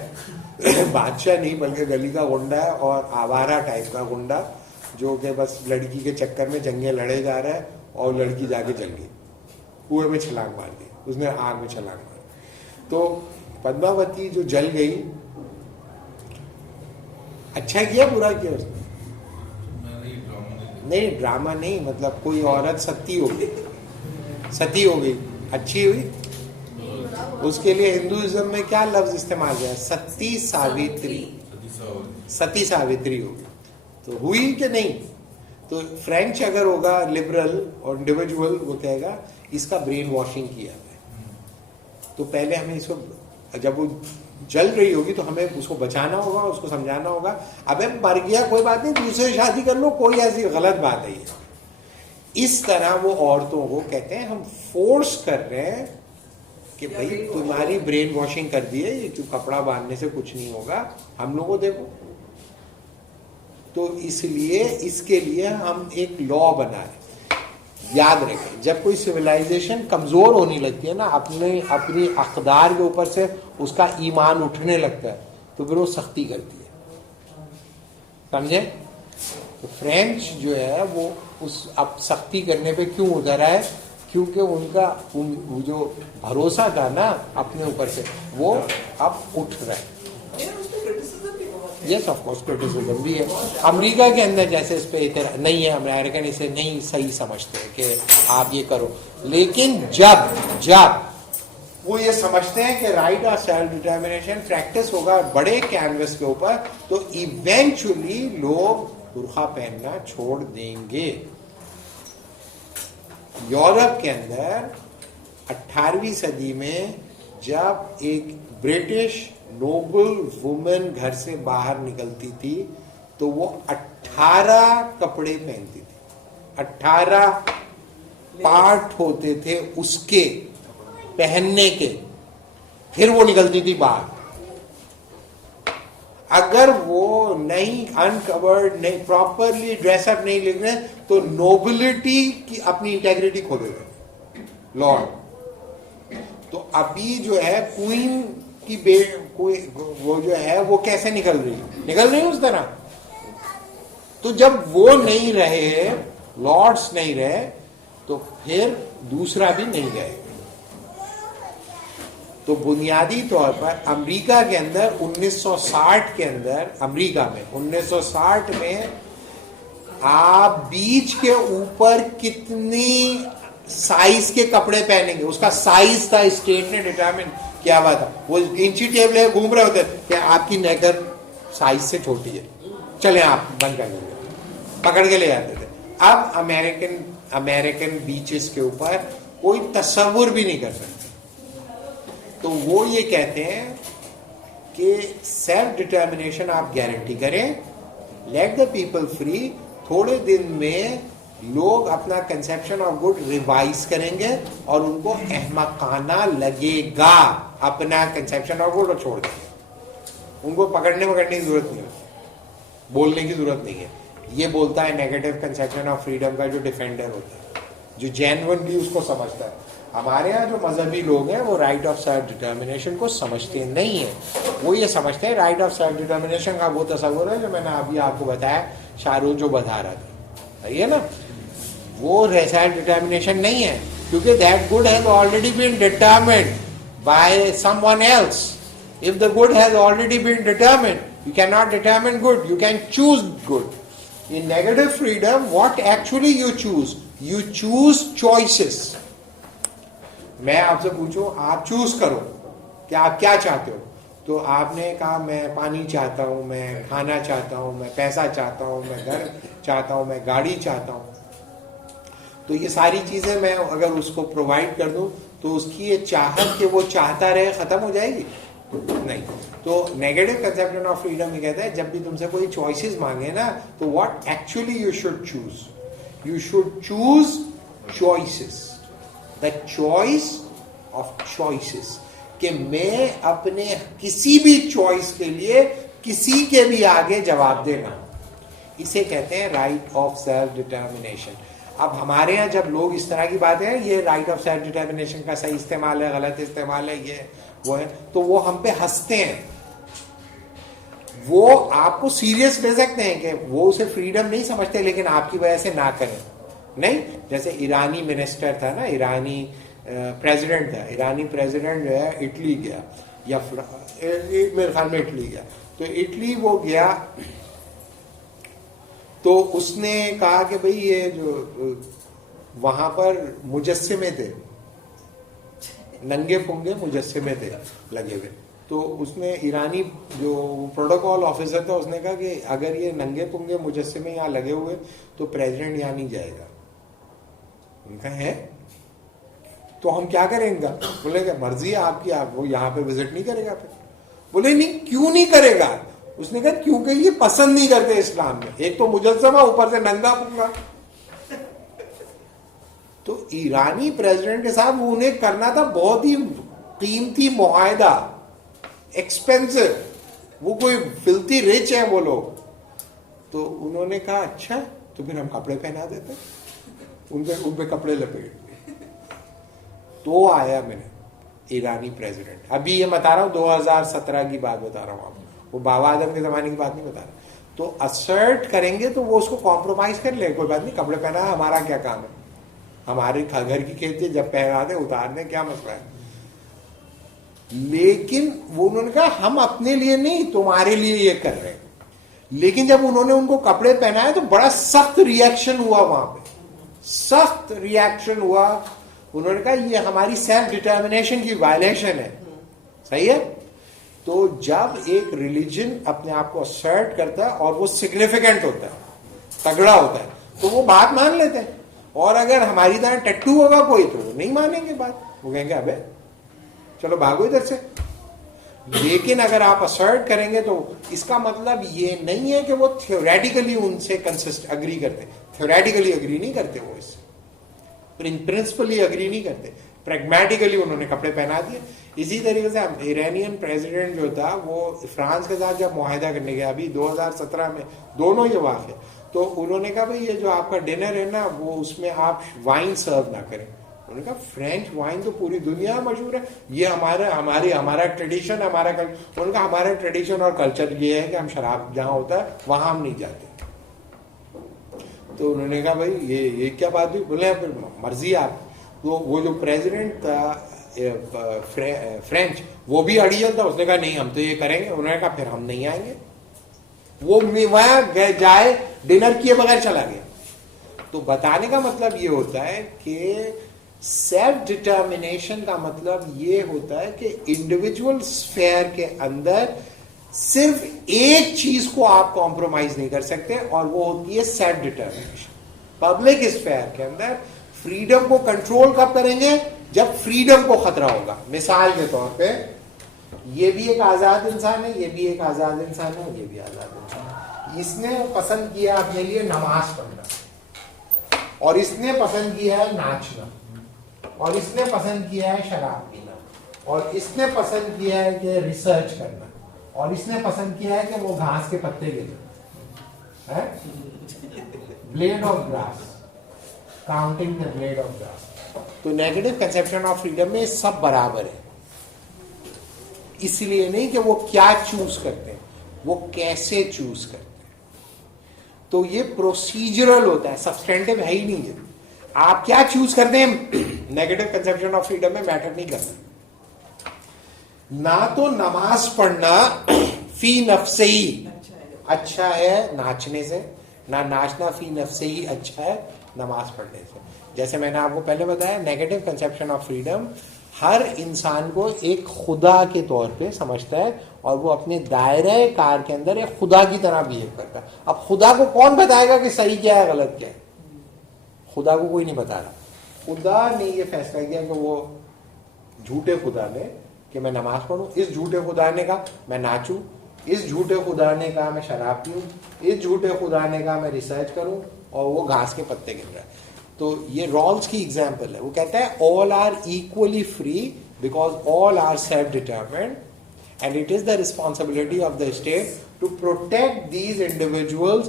بادشاہ نہیں بلکہ گلی کا غنڈہ ہے، اور آوارہ ٹائپ کا غنڈہ جو کہ بس لڑکی کے چکر میں جنگیں لڑے جا رہا ہے. اور لڑکی جا کے جل گئی، کنویں میں چھلانگ مار دی، اس نے آگ میں چھلانگ ماری. تو پدماوتی جو جل گئی، اچھا کیا برا کیا اس نے؟ نہیں ڈرامہ نہیں، مطلب کوئی عورت ستی ہو گئی اچھی ہوئی. اس کے لیے ہندوازم میں کیا لفظ استعمال کیا؟ ستی ساوتری ہوگی. تو ہوئی کہ نہیں؟ تو فرینچ اگر ہوگا لبرل اور انڈیویجول، وہ کہے گا اس کا برین واشنگ کیا ہے. تو پہلے ہمیں اس کو، جب وہ جل رہی ہوگی تو ہمیں اس کو بچانا ہوگا، اس کو سمجھانا ہوگا ابے مر گیا کوئی بات نہیں، دوسرے شادی کر لو، کوئی ایسی غلط بات نہیں ہے. اس طرح وہ عورتوں کو کہتے ہیں ہم فورس کر رہے ہیں کہ بھائی تمہاری برین واشنگ کر دی ہے، یہ کپڑا باندھنے سے کچھ نہیں ہوگا، ہم لوگوں دیکھو. تو اس لیے اس کے لیے ہم ایک لا بنا رہے. یاد رکھیں جب کوئی سویلائزیشن کمزور ہونے لگتی ہے نا، اپنی اقدار کے اوپر سے اس کا ایمان اٹھنے لگتا ہے، تو پھر وہ سختی کرتی ہے. سمجھے؟ تو فرینچ جو ہے وہ اس اب سختی کرنے پہ کیوں اتر ہے؟ کیونکہ ان کا جو بھروسہ تھا نا اپنے اوپر سے وہ اب اٹھ رہا ہے. یس آف کورس کرٹیسزم بھی ہے. امریکہ کے اندر جیسے اس پہ نہیں ہے, امریکن اسے نہیں صحیح سمجھتے کہ آپ یہ کرو, لیکن جب وہ یہ سمجھتے ہیں کہ right of self determination practice ہوگا بڑے کینوس کے اوپر, تو ایونچولی لوگ برقع پہننا چھوڑ دیں گے. یورپ کے اندر 18ویں صدی میں جب ایک برٹش نوبل وومن گھر سے باہر نکلتی تھی تو وہ 18 کپڑے پہنتی تھی. 18 پارٹ ہوتے تھے اس کے پہننے کے, پھر وہ نکلتی تھی باہر. اگر وہ نہیں انکورڈ, نہیں پراپرلی ڈریس اپ نہیں لکھ رہے تو نوبلٹی کی اپنی انٹیگریٹی کھو دے گا لارڈ. تو ابھی جو ہے کوئین کی وہ جو ہے وہ کیسے نکل رہی اس طرح. تو جب وہ نہیں رہے, لارڈس نہیں رہے, تو پھر دوسرا بھی نہیں رہے. تو بنیادی طور پر امریکہ کے اندر 1960 کے اندر, امریکہ میں 1960 میں آپ بیچ کے اوپر کتنی سائز کے کپڑے پہنیں گے, اس کا سائز تھا اسٹیٹ نے ڈٹرمن کیا ہوا تھا. وہ انچی ٹیپ لے گھوم رہے ہوتے کہ آپ کی نیکر سائز سے چھوٹی ہے, چلیں آپ بند کر لیں, پکڑ کے لے جاتے تھے. اب امریکن بیچز کے اوپر کوئی تصور بھی نہیں کر سکتے. تو وہ یہ کہتے ہیں کہ سیلف ڈٹرمنیشن آپ گارنٹی کریں, لیٹ دا پیپل فری. تھوڑے دن میں لوگ اپنا کنسپشن آف گڈ ریوائز کریں گے اور ان کو احمقانہ لگے گا اپنا کنسپشن آف گڈ, اور چھوڑ دیں گے. ان کو پکڑنے کی ضرورت نہیں ہے, بولنے کی ضرورت نہیں ہے. یہ بولتا ہے نیگیٹو کنسپشن آف فریڈم کا جو ڈیفینڈر ہوتا ہے, جو جینوئنلی اس کو سمجھتا ہے. ہمارے یہاں جو مذہبی لوگ ہیں وہ رائٹ آف سیلف ڈٹرمنیشن کو سمجھتے نہیں ہیں. وہ یہ سمجھتے ہیں رائٹ آف سیلف ڈٹرمنیشن کا وہ تصور ہے جو میں نے ابھی آپ کو بتایا, شاہ رخ جو بتا رہا تھا, صحیح ہے نا. وہ سیلف ڈٹرمنیشن نہیں ہے, کیونکہ that good has already been determined by someone else. If the good has already been determined, you cannot determine good, you can choose good. In negative freedom, what actually you choose? You choose choices. میں آپ سے پوچھوں, آپ چوز کرو کہ آپ کیا چاہتے ہو. تو آپ نے کہا میں پانی چاہتا ہوں, میں کھانا چاہتا ہوں, میں پیسہ چاہتا ہوں, میں گھر چاہتا ہوں, میں گاڑی چاہتا ہوں. تو یہ ساری چیزیں میں اگر اس کو پرووائڈ کر دوں تو اس کی یہ چاہت کہ وہ چاہتا رہے ختم ہو جائے گی؟ نہیں. تو نیگیٹو کنسپشن آف فریڈم یہ کہتا ہے جب بھی تم سے کوئی چوائسیز مانگے نا تو what actually you should choose, you should choose choices, the choice of choices, کہ میں اپنے کسی بھی چوائس کے لیے کسی کے بھی آگے جواب دینا. اسے کہتے ہیں رائٹ آف سیلف ڈٹرمنیشن. اب ہمارے ہاں جب لوگ اس طرح کی باتیں ہیں, یہ رائٹ آف سیلف ڈٹرمنیشن کا صحیح استعمال ہے, غلط استعمال ہے, یہ وہ ہے, تو وہ ہم پہ ہنستے ہیں. وہ آپ کو سیریس لے سکتے ہیں کہ وہ اسے فریڈم نہیں سمجھتے لیکن آپ کی وجہ سے نہ کریں. نہیں, جیسے ایرانی منسٹر تھا نا, ایرانی پریزیڈنٹ تھا, ایرانی پریزیڈنٹ جو ہے اٹلی گیا, یا میرے خیال میں اٹلی گیا, تو اٹلی وہ گیا تو اس نے کہا کہ بھئی یہ جو وہاں پر مجسمے تھے, ننگے پنگے مجسمے تھے لگے ہوئے, تو اس نے ایرانی جو پروٹوکول آفیسر تھا اس نے کہا کہ اگر یہ ننگے پنگے مجسمے یہاں لگے ہوئے تو پریزیڈنٹ یہاں نہیں جائے گا. ان کا ہے تو ہم کیا کریں گا؟ بولے کہ مرضی ہے آپ کی, آپ وہ یہاں پہ وزٹ نہیں کرے گا. پھر بولے نہیں, کیوں نہیں کرے گا؟ اس نے کہا کیونکہ یہ پسند نہیں کرتے اسلام میں, ایک تو مجسمہ اوپر سے ننگا پنگا. تو ایرانی پریزیڈنٹ کے ساتھ انہیں کرنا تھا بہت ہی قیمتی معاہدہ, ایکسپینسو, وہ کوئی فلتی رچ ہیں وہ لوگ. تو انہوں نے کہا اچھا تو پھر ہم کپڑے پہنا دیتے, ان پہ کپڑے لپیٹ. تو آیا میں نے ایرانی پریزیڈنٹ, ابھی یہ بتا رہا ہوں 2017 کی بات بتا رہا ہوں آپ, وہ بابا آدم کے زمانے کی بات نہیں بتا رہا. تو اسرٹ کریں گے تو وہ اس کو کمپرومائز کر لے, کوئی بات نہیں, کپڑے پہنا ہے, ہمارا کیا کام ہے, ہمارے گھر کی کھیتی جب پہنا دیں اتارنے, کیا مسئلہ ہے. لیکن وہ انہوں نے کہا ہم اپنے لیے نہیں تمہارے لیے یہ کر رہے ہیں. لیکن جب انہوں نے ان کو کپڑے پہنائے تو بڑا سخت ریئیکشن ہوا وہاں پہ, سخت ریئیکشن ہوا. انہوں نے کہا یہ ہماری سیلف ڈٹرمنیشن کی وائلیشن ہے. صحیح ہے. تو جب ایک ریلیجن اپنے آپ کو اسرٹ کرتا ہے اور وہ سگنیفیکینٹ ہوتا ہے, تگڑا ہوتا ہے, تو وہ بات مان لیتے ہیں. اور اگر ہماری طرح ٹٹو ہوگا کوئی تو وہ نہیں مانیں گے بات, وہ کہیں گے ابے چلو بھاگو ادھر سے. لیکن اگر آپ اسرٹ کریں گے تو اس کا مطلب یہ نہیں ہے کہ وہ تھیوریٹیکلی ان سے اگری کرتے, تھیوریٹیکلی اگری نہیں کرتے, وہ اس سے پرنسپلی اگری نہیں کرتے, پریگمیٹیکلی انہوں نے کپڑے پہنا دیے. اسی طریقے سے ایرانین پریزیڈنٹ جو تھا وہ فرانس کے ساتھ جب معاہدہ کرنے گیا ابھی 2017 میں, دونوں یہ واقع, تو انہوں نے کہا بھائی یہ جو آپ کا ڈنر ہے نا وہ اس میں آپ وائن سرو نہ کریں. انہوں نے کہا فرینچ وائن تو پوری دنیا میں مشہور ہے, یہ ہمارا ٹریڈیشن, ہمارا کلچر. انہوں نے کہا ہمارا ٹریڈیشن اور کلچر یہ ہے کہ ہم شراب جہاں ہوتا ہے وہاں ہم نہیں جاتے. تو انہوں نے کہا بھائی یہ کیا بات ہوئی. بولے پھر مرضی آپ. تو وہ جو پریزیڈنٹ تھا فرینچ وہ بھی اڑیل تھا, اس نے کہا نہیں ہم تو یہ کریں گے. انہوں نے کہا پھر ہم نہیں آئیں گے. وہ وہاں جائے ڈنر کیے بغیر چلا گیا. تو بتانے کا مطلب یہ ہوتا ہے کہ سیلف ڈٹرمنیشن کا مطلب یہ ہوتا ہے کہ انڈیویجول اسفیئر کے اندر صرف ایک چیز کو آپ کمپرومائز نہیں کر سکتے, اور وہ ہوتی ہے سیلف ڈٹرمنیشن. پبلک اسفیئر کے اندر فریڈم کو کنٹرول کب کریں گے, جب فریڈم کو خطرہ ہوگا. مثال کے طور پہ یہ بھی ایک آزاد انسان ہے, یہ بھی ایک آزاد انسان ہے, یہ بھی آزاد انسان ہے. اس نے پسند کیا اپنے لیے نماز پڑھنا, اور اس نے پسند کیا ہے ناچنا, اور اس نے پسند کیا ہے شراب پینا, اور اس نے پسند کیا ہے کہ ریسرچ کرنا, اور اس نے پسند کیا ہے کہ وہ گھاس کے پتے گرنا, blade of grass, counting the blade of grass. تو نیگیٹو کنسپشن آف فریڈم میں سب برابر ہے. اس لیے نہیں کہ وہ کیا چوز کرتے ہیں, وہ کیسے چوز کرتے ہیں. تو یہ پروسیجرل ہوتا ہے, سبسٹینٹیو ہے ہی نہیں. ہے آپ کیا چوز کرتے ہیں نیگیٹو کنسپشن آف فریڈم میں میٹر نہیں کرتا. نہ تو نماز پڑھنا فی نفسہ ہی اچھا ہے ناچنے سے, نہ ناچنا فی نفسہ ہی اچھا ہے نماز پڑھنے سے. جیسے میں نے آپ کو پہلے بتایا نیگیٹو کنسپشن آف فریڈم ہر انسان کو ایک خدا کے طور پہ سمجھتا ہے, اور وہ اپنے دائرہ کار کے اندر ایک خدا کی طرح بہیو کرتا ہے. اب خدا کو کون بتائے گا کہ صحیح کیا ہے غلط کیا ہے؟ خدا کو کوئی نہیں بتا رہا. خدا نے یہ فیصلہ کیا کہ وہ جھوٹے خدا نے کہ میں نماز پڑھوں, اس جھوٹے خدا نے کہا میں ناچوں, اس جھوٹے خدا نے کہا میں شراب پیوں, اس جھوٹے خدا نے کہا میں ریسرچ کروں, اور وہ گھاس کے پتے گر رہا ہے. تو یہ رالز کی ایگزامپل ہے. وہ کہتا ہے all are equally free because all are self-determined, and it is the responsibility of the state to protect these individuals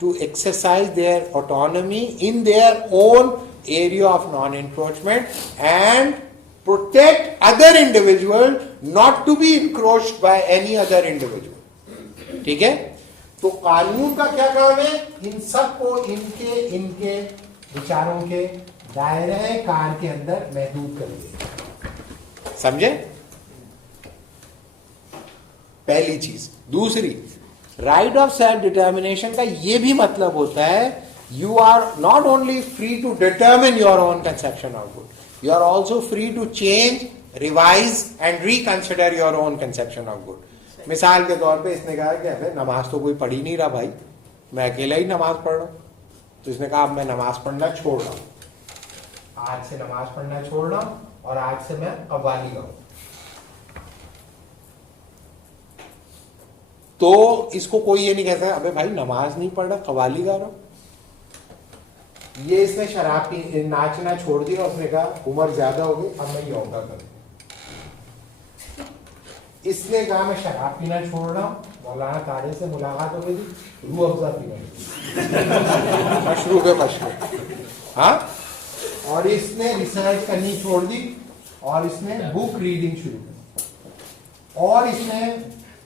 to exercise their autonomy in their own area of non-encroachment and protect other individuals not to be encroached by any other individual. ٹھیک ہے. تو قانون کا کیا کام ہے, ان سب کو ان کے وچاروں کے دائرہ کار کے اندر محدود کر دیا. سمجھے پہلی چیز. دوسری, رائٹ آف سیلف ڈٹرمنیشن کا یہ بھی مطلب ہوتا ہے you are not only free to determine your own conception of good, you are also free to change, revise and reconsider your own conception of good. مثال کے طور پہ اس نے کہا کہ ارے نماز تو کوئی پڑھ ہی نہیں رہا بھائی, میں اکیلا ہی نماز پڑھ رہا ہوں. تو اس نے کہا اب میں نماز پڑھنا چھوڑ رہا ہوں, آج سے نماز پڑھنا چھوڑ رہا ہوں, اور آج سے میں قوالی گاؤں. تو اس کو کوئی یہ نہیں کہتا ابے بھائی نماز نہیں پڑھ رہا قوالی گا رہا. یہ اس نے شراب پی ناچنا چھوڑ دیا, اس نے کہا عمر زیادہ ہو گئی اب میں یوگا کروں. اس نے کہا میں شراب پینا چھوڑ رہا ہوں, مولانا طارق سے ملاقات ہو گئی تھی, روح افزا پینا مشروب ہاں, اور اس نے ریسرچ کرنی چھوڑ دی, اور اس نے بک ریڈنگ شروع کی, اور اس نے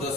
10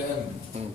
10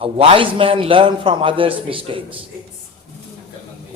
A wise man learn from others' mistakes.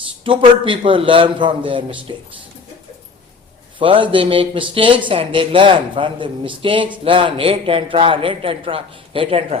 Stupid people learn from their mistakes. First they make mistakes and they learn from the mistakes, learn, hit and try, hit and try, hit and try.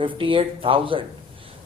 58,000.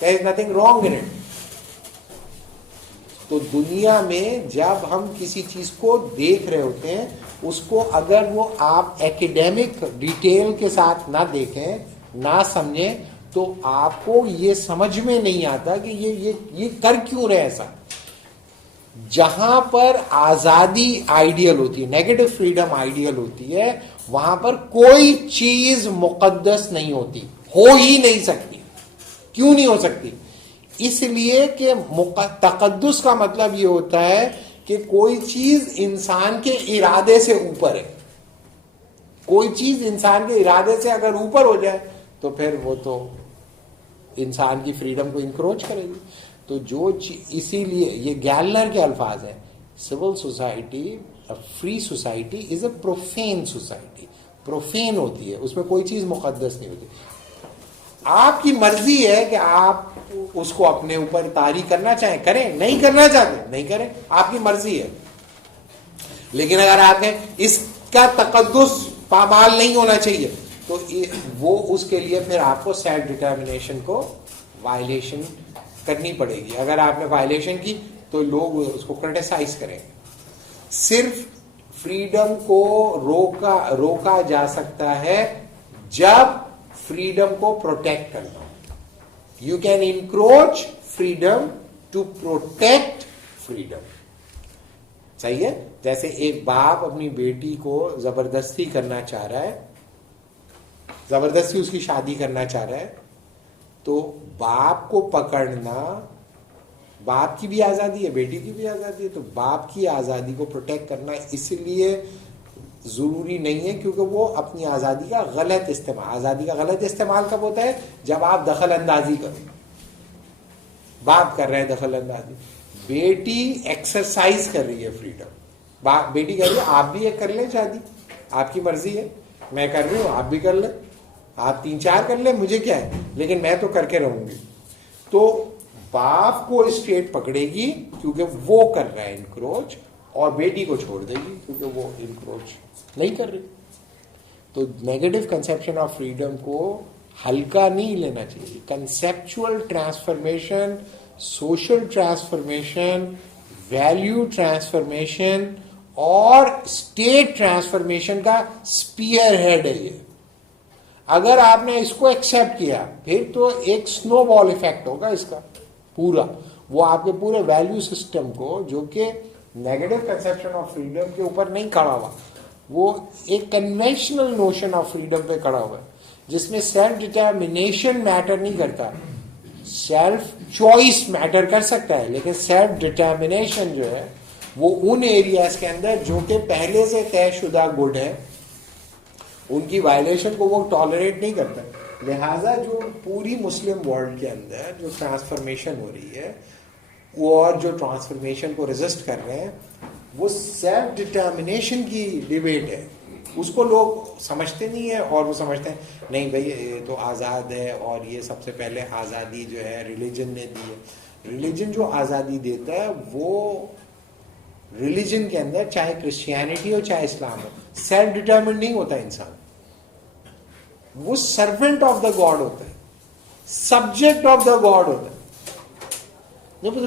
there is nothing wrong in it. تو دنیا میں جب ہم کسی چیز کو دیکھ رہے ہوتے ہیں اس کو اگر وہ آپ ایکیڈیمک ڈیٹیل کے ساتھ نہ دیکھیں نہ سمجھیں تو آپ کو یہ سمجھ میں نہیں آتا کہ یہ کر کیوں رہے ایسا. جہاں پر آزادی آئیڈیل ہوتی ہے, نیگیٹو فریڈم آئیڈیل ہوتی ہے, وہاں پر کوئی چیز مقدس نہیں ہوتی, ہو ہی نہیں سکتی. کیوں نہیں ہو سکتی؟ اس لیے کہ تقدس کا مطلب یہ ہوتا ہے کہ کوئی چیز انسان کے ارادے سے اوپر ہے. کوئی چیز انسان کے ارادے سے اگر اوپر ہو جائے تو پھر وہ تو انسان کی فریڈم کو انکروچ کرے گی. تو جو اسی لیے یہ گیلنر کے الفاظ ہیں, civil society, free society is a profane society. Profane ہوتی ہے, اس میں کوئی چیز مقدس نہیں ہوتی. آپ کی مرضی ہے کہ آپ اس کو اپنے اوپر طاری کرنا چاہیں کریں, نہیں کرنا چاہتے نہیں کریں, آپ کی مرضی ہے. لیکن اگر آپ ہیں اس کا تقدس پامال نہیں ہونا چاہیے تو وہ اس کے لیے پھر آپ کو سیلف ڈٹرمنیشن کو وائلیشن کرنی پڑے گی. اگر آپ نے وائلیشن کی تو لوگ اس کو کرٹیسائز کریں. صرف فریڈم کو روکا جا سکتا ہے جب فریڈم کو پروٹیکٹ کرنا. You can encroach freedom to protect freedom. صحیح ہے؟ جیسے ایک باپ اپنی بیٹی کو زبردستی کرنا چاہ رہا ہے, زبردستی اس کی شادی کرنا چاہ رہا ہے, تو باپ کو پکڑنا, باپ کی بھی آزادی ہے, بیٹی کی بھی آزادی ہے, تو باپ کی آزادی کو پروٹیکٹ کرنا اس لیے ضروری نہیں ہے کیونکہ وہ اپنی آزادی کا غلط استعمال, آزادی کا غلط استعمال کب ہوتا ہے؟ جب آپ دخل اندازی کرو. باپ کر رہے ہیں دخل اندازی, بیٹی ایکسرسائز کر رہی ہے فریڈم. بیٹی کہہ رہی ہے آپ بھی ایک کر لیں شادی, آپ کی مرضی ہے, میں کر رہی ہوں آپ بھی کر لیں, آپ 3-4 کر لیں, مجھے کیا ہے, لیکن میں تو کر کے رہوں گی. تو باپ کو اسٹیٹ پکڑے گی کیونکہ وہ کر رہا ہے انکروچ, اور بیٹی کو چھوڑ دے گی کیونکہ وہ انکروچ نہیں کر رہی. تو نیگیٹو کنسیپشن آف فریڈم کو ہلکا نہیں لینا چاہیے. Conceptual transformation, social transformation, value transformation اور اسٹیٹ ٹرانسفارمیشن کا اسپیئر ہیڈ ہے یہ. اگر آپ نے اس کو ایکسیپٹ کیا پھر تو ایک سنو بال ایفیکٹ ہوگا اس کا پورا, وہ آپ کے پورے ویلیو سسٹم کو, جو کہ نیگیٹو کنسیپشن آف فریڈم کے اوپر نہیں کھڑا ہوا, وہ ایک کنونشنل نوشن آف فریڈم پہ کھڑا ہوا ہے جس میں سیلف ڈٹرمنیشن میٹر نہیں کرتا. سیلف چوائس میٹر کر سکتا ہے, لیکن سیلف ڈٹرمنیشن جو ہے وہ ان ایریاز کے اندر جو کہ پہلے سے طے شدہ گڈ ہے ان کی وائلیشن کو وہ ٹالریٹ نہیں کرتا. لہٰذا جو پوری مسلم ورلڈ کے اندر جو ٹرانسفارمیشن ہو رہی ہے اور جو ٹرانسفارمیشن کو ریزسٹ کر رہے ہیں وہ سیلف ڈٹرمنیشن کی ڈیبیٹ ہے. اس کو لوگ سمجھتے نہیں ہیں, اور وہ سمجھتے ہیں نہیں بھائی یہ تو آزاد ہے, اور یہ سب سے پہلے آزادی جو ہے ریلیجن نے دی ہے. ریلیجن جو آزادی دیتا ہے وہ ریلیجن کے اندر چاہے کرسچینٹی ہو چاہے اسلام ہو سیلف ڈٹرمنڈ نہیں ہوتا انسان, وہ سرونٹ آف دا گاڈ ہوتا ہے, سبجیکٹ آف دا گاڈ ہوتا ہے.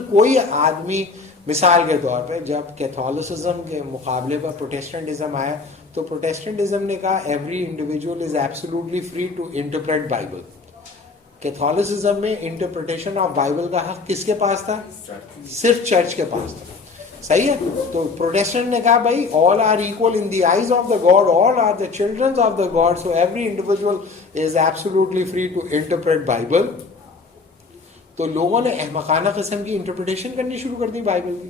کوئی آدمی مثال کے طور پہ جب کیتھولسزم کے مقابلے پر پروٹیسٹنٹزم آیا تو پروٹیسٹنٹزم نے کہا every individual is absolutely free to interpret Bible. Catholicism میں انٹرپریٹیشن آف بائبل کا حق کس کے پاس تھا؟ صرف چرچ کے پاس تھا. صحیح ہے. تو پروٹیسٹنٹ نے کہا بھائی all are equal in the eyes of the God, all are the children of the God, so every individual is absolutely free to interpret Bible. تو لوگوں نے احمقانہ قسم کی انٹرپریٹیشن کرنی شروع کر دی بائبل کی.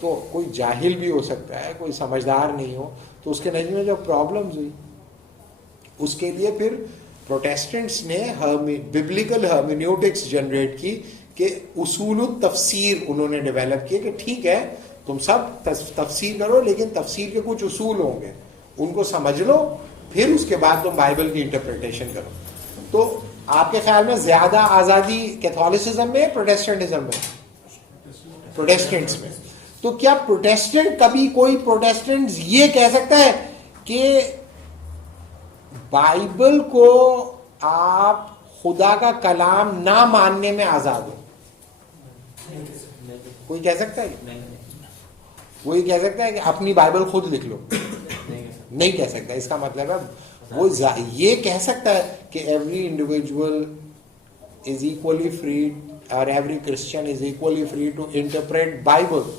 تو کوئی جاہل بھی ہو سکتا ہے, کوئی سمجھدار نہیں ہو, تو اس کے نتیجے میں جو پرابلمز ہوئی اس کے لیے پھر پروٹیسٹنٹس نے ببلیکل ہرمینیوٹکس جنریٹ کی کہ اصول التفسیر انہوں نے ڈیولپ کیے کہ ٹھیک ہے تم سب تفسیر کرو لیکن تفسیر کے کچھ اصول ہوں گے, ان کو سمجھ لو, پھر اس کے بعد تم بائبل کی انٹرپریٹیشن کرو. تو آپ کے خیال میں زیادہ آزادی کیتھولسزم میں پروٹیسٹنٹزم میں؟ پروٹیسٹنٹس میں. تو کیا پروٹیسٹنٹ کبھی کوئی پروٹیسٹنٹ یہ کہہ سکتا ہے کہ بائبل کو آپ خدا کا کلام نہ ماننے میں آزاد ہو؟ کوئی کہہ سکتا ہے؟ کوئی کہہ سکتا ہے کہ اپنی بائبل خود لکھ لو؟ نہیں کہہ سکتا. اس کا مطلب ہے وہ یہ کہہ سکتا ہے کہ every individual is equally free اور every Christian is equally free to interpret Bible,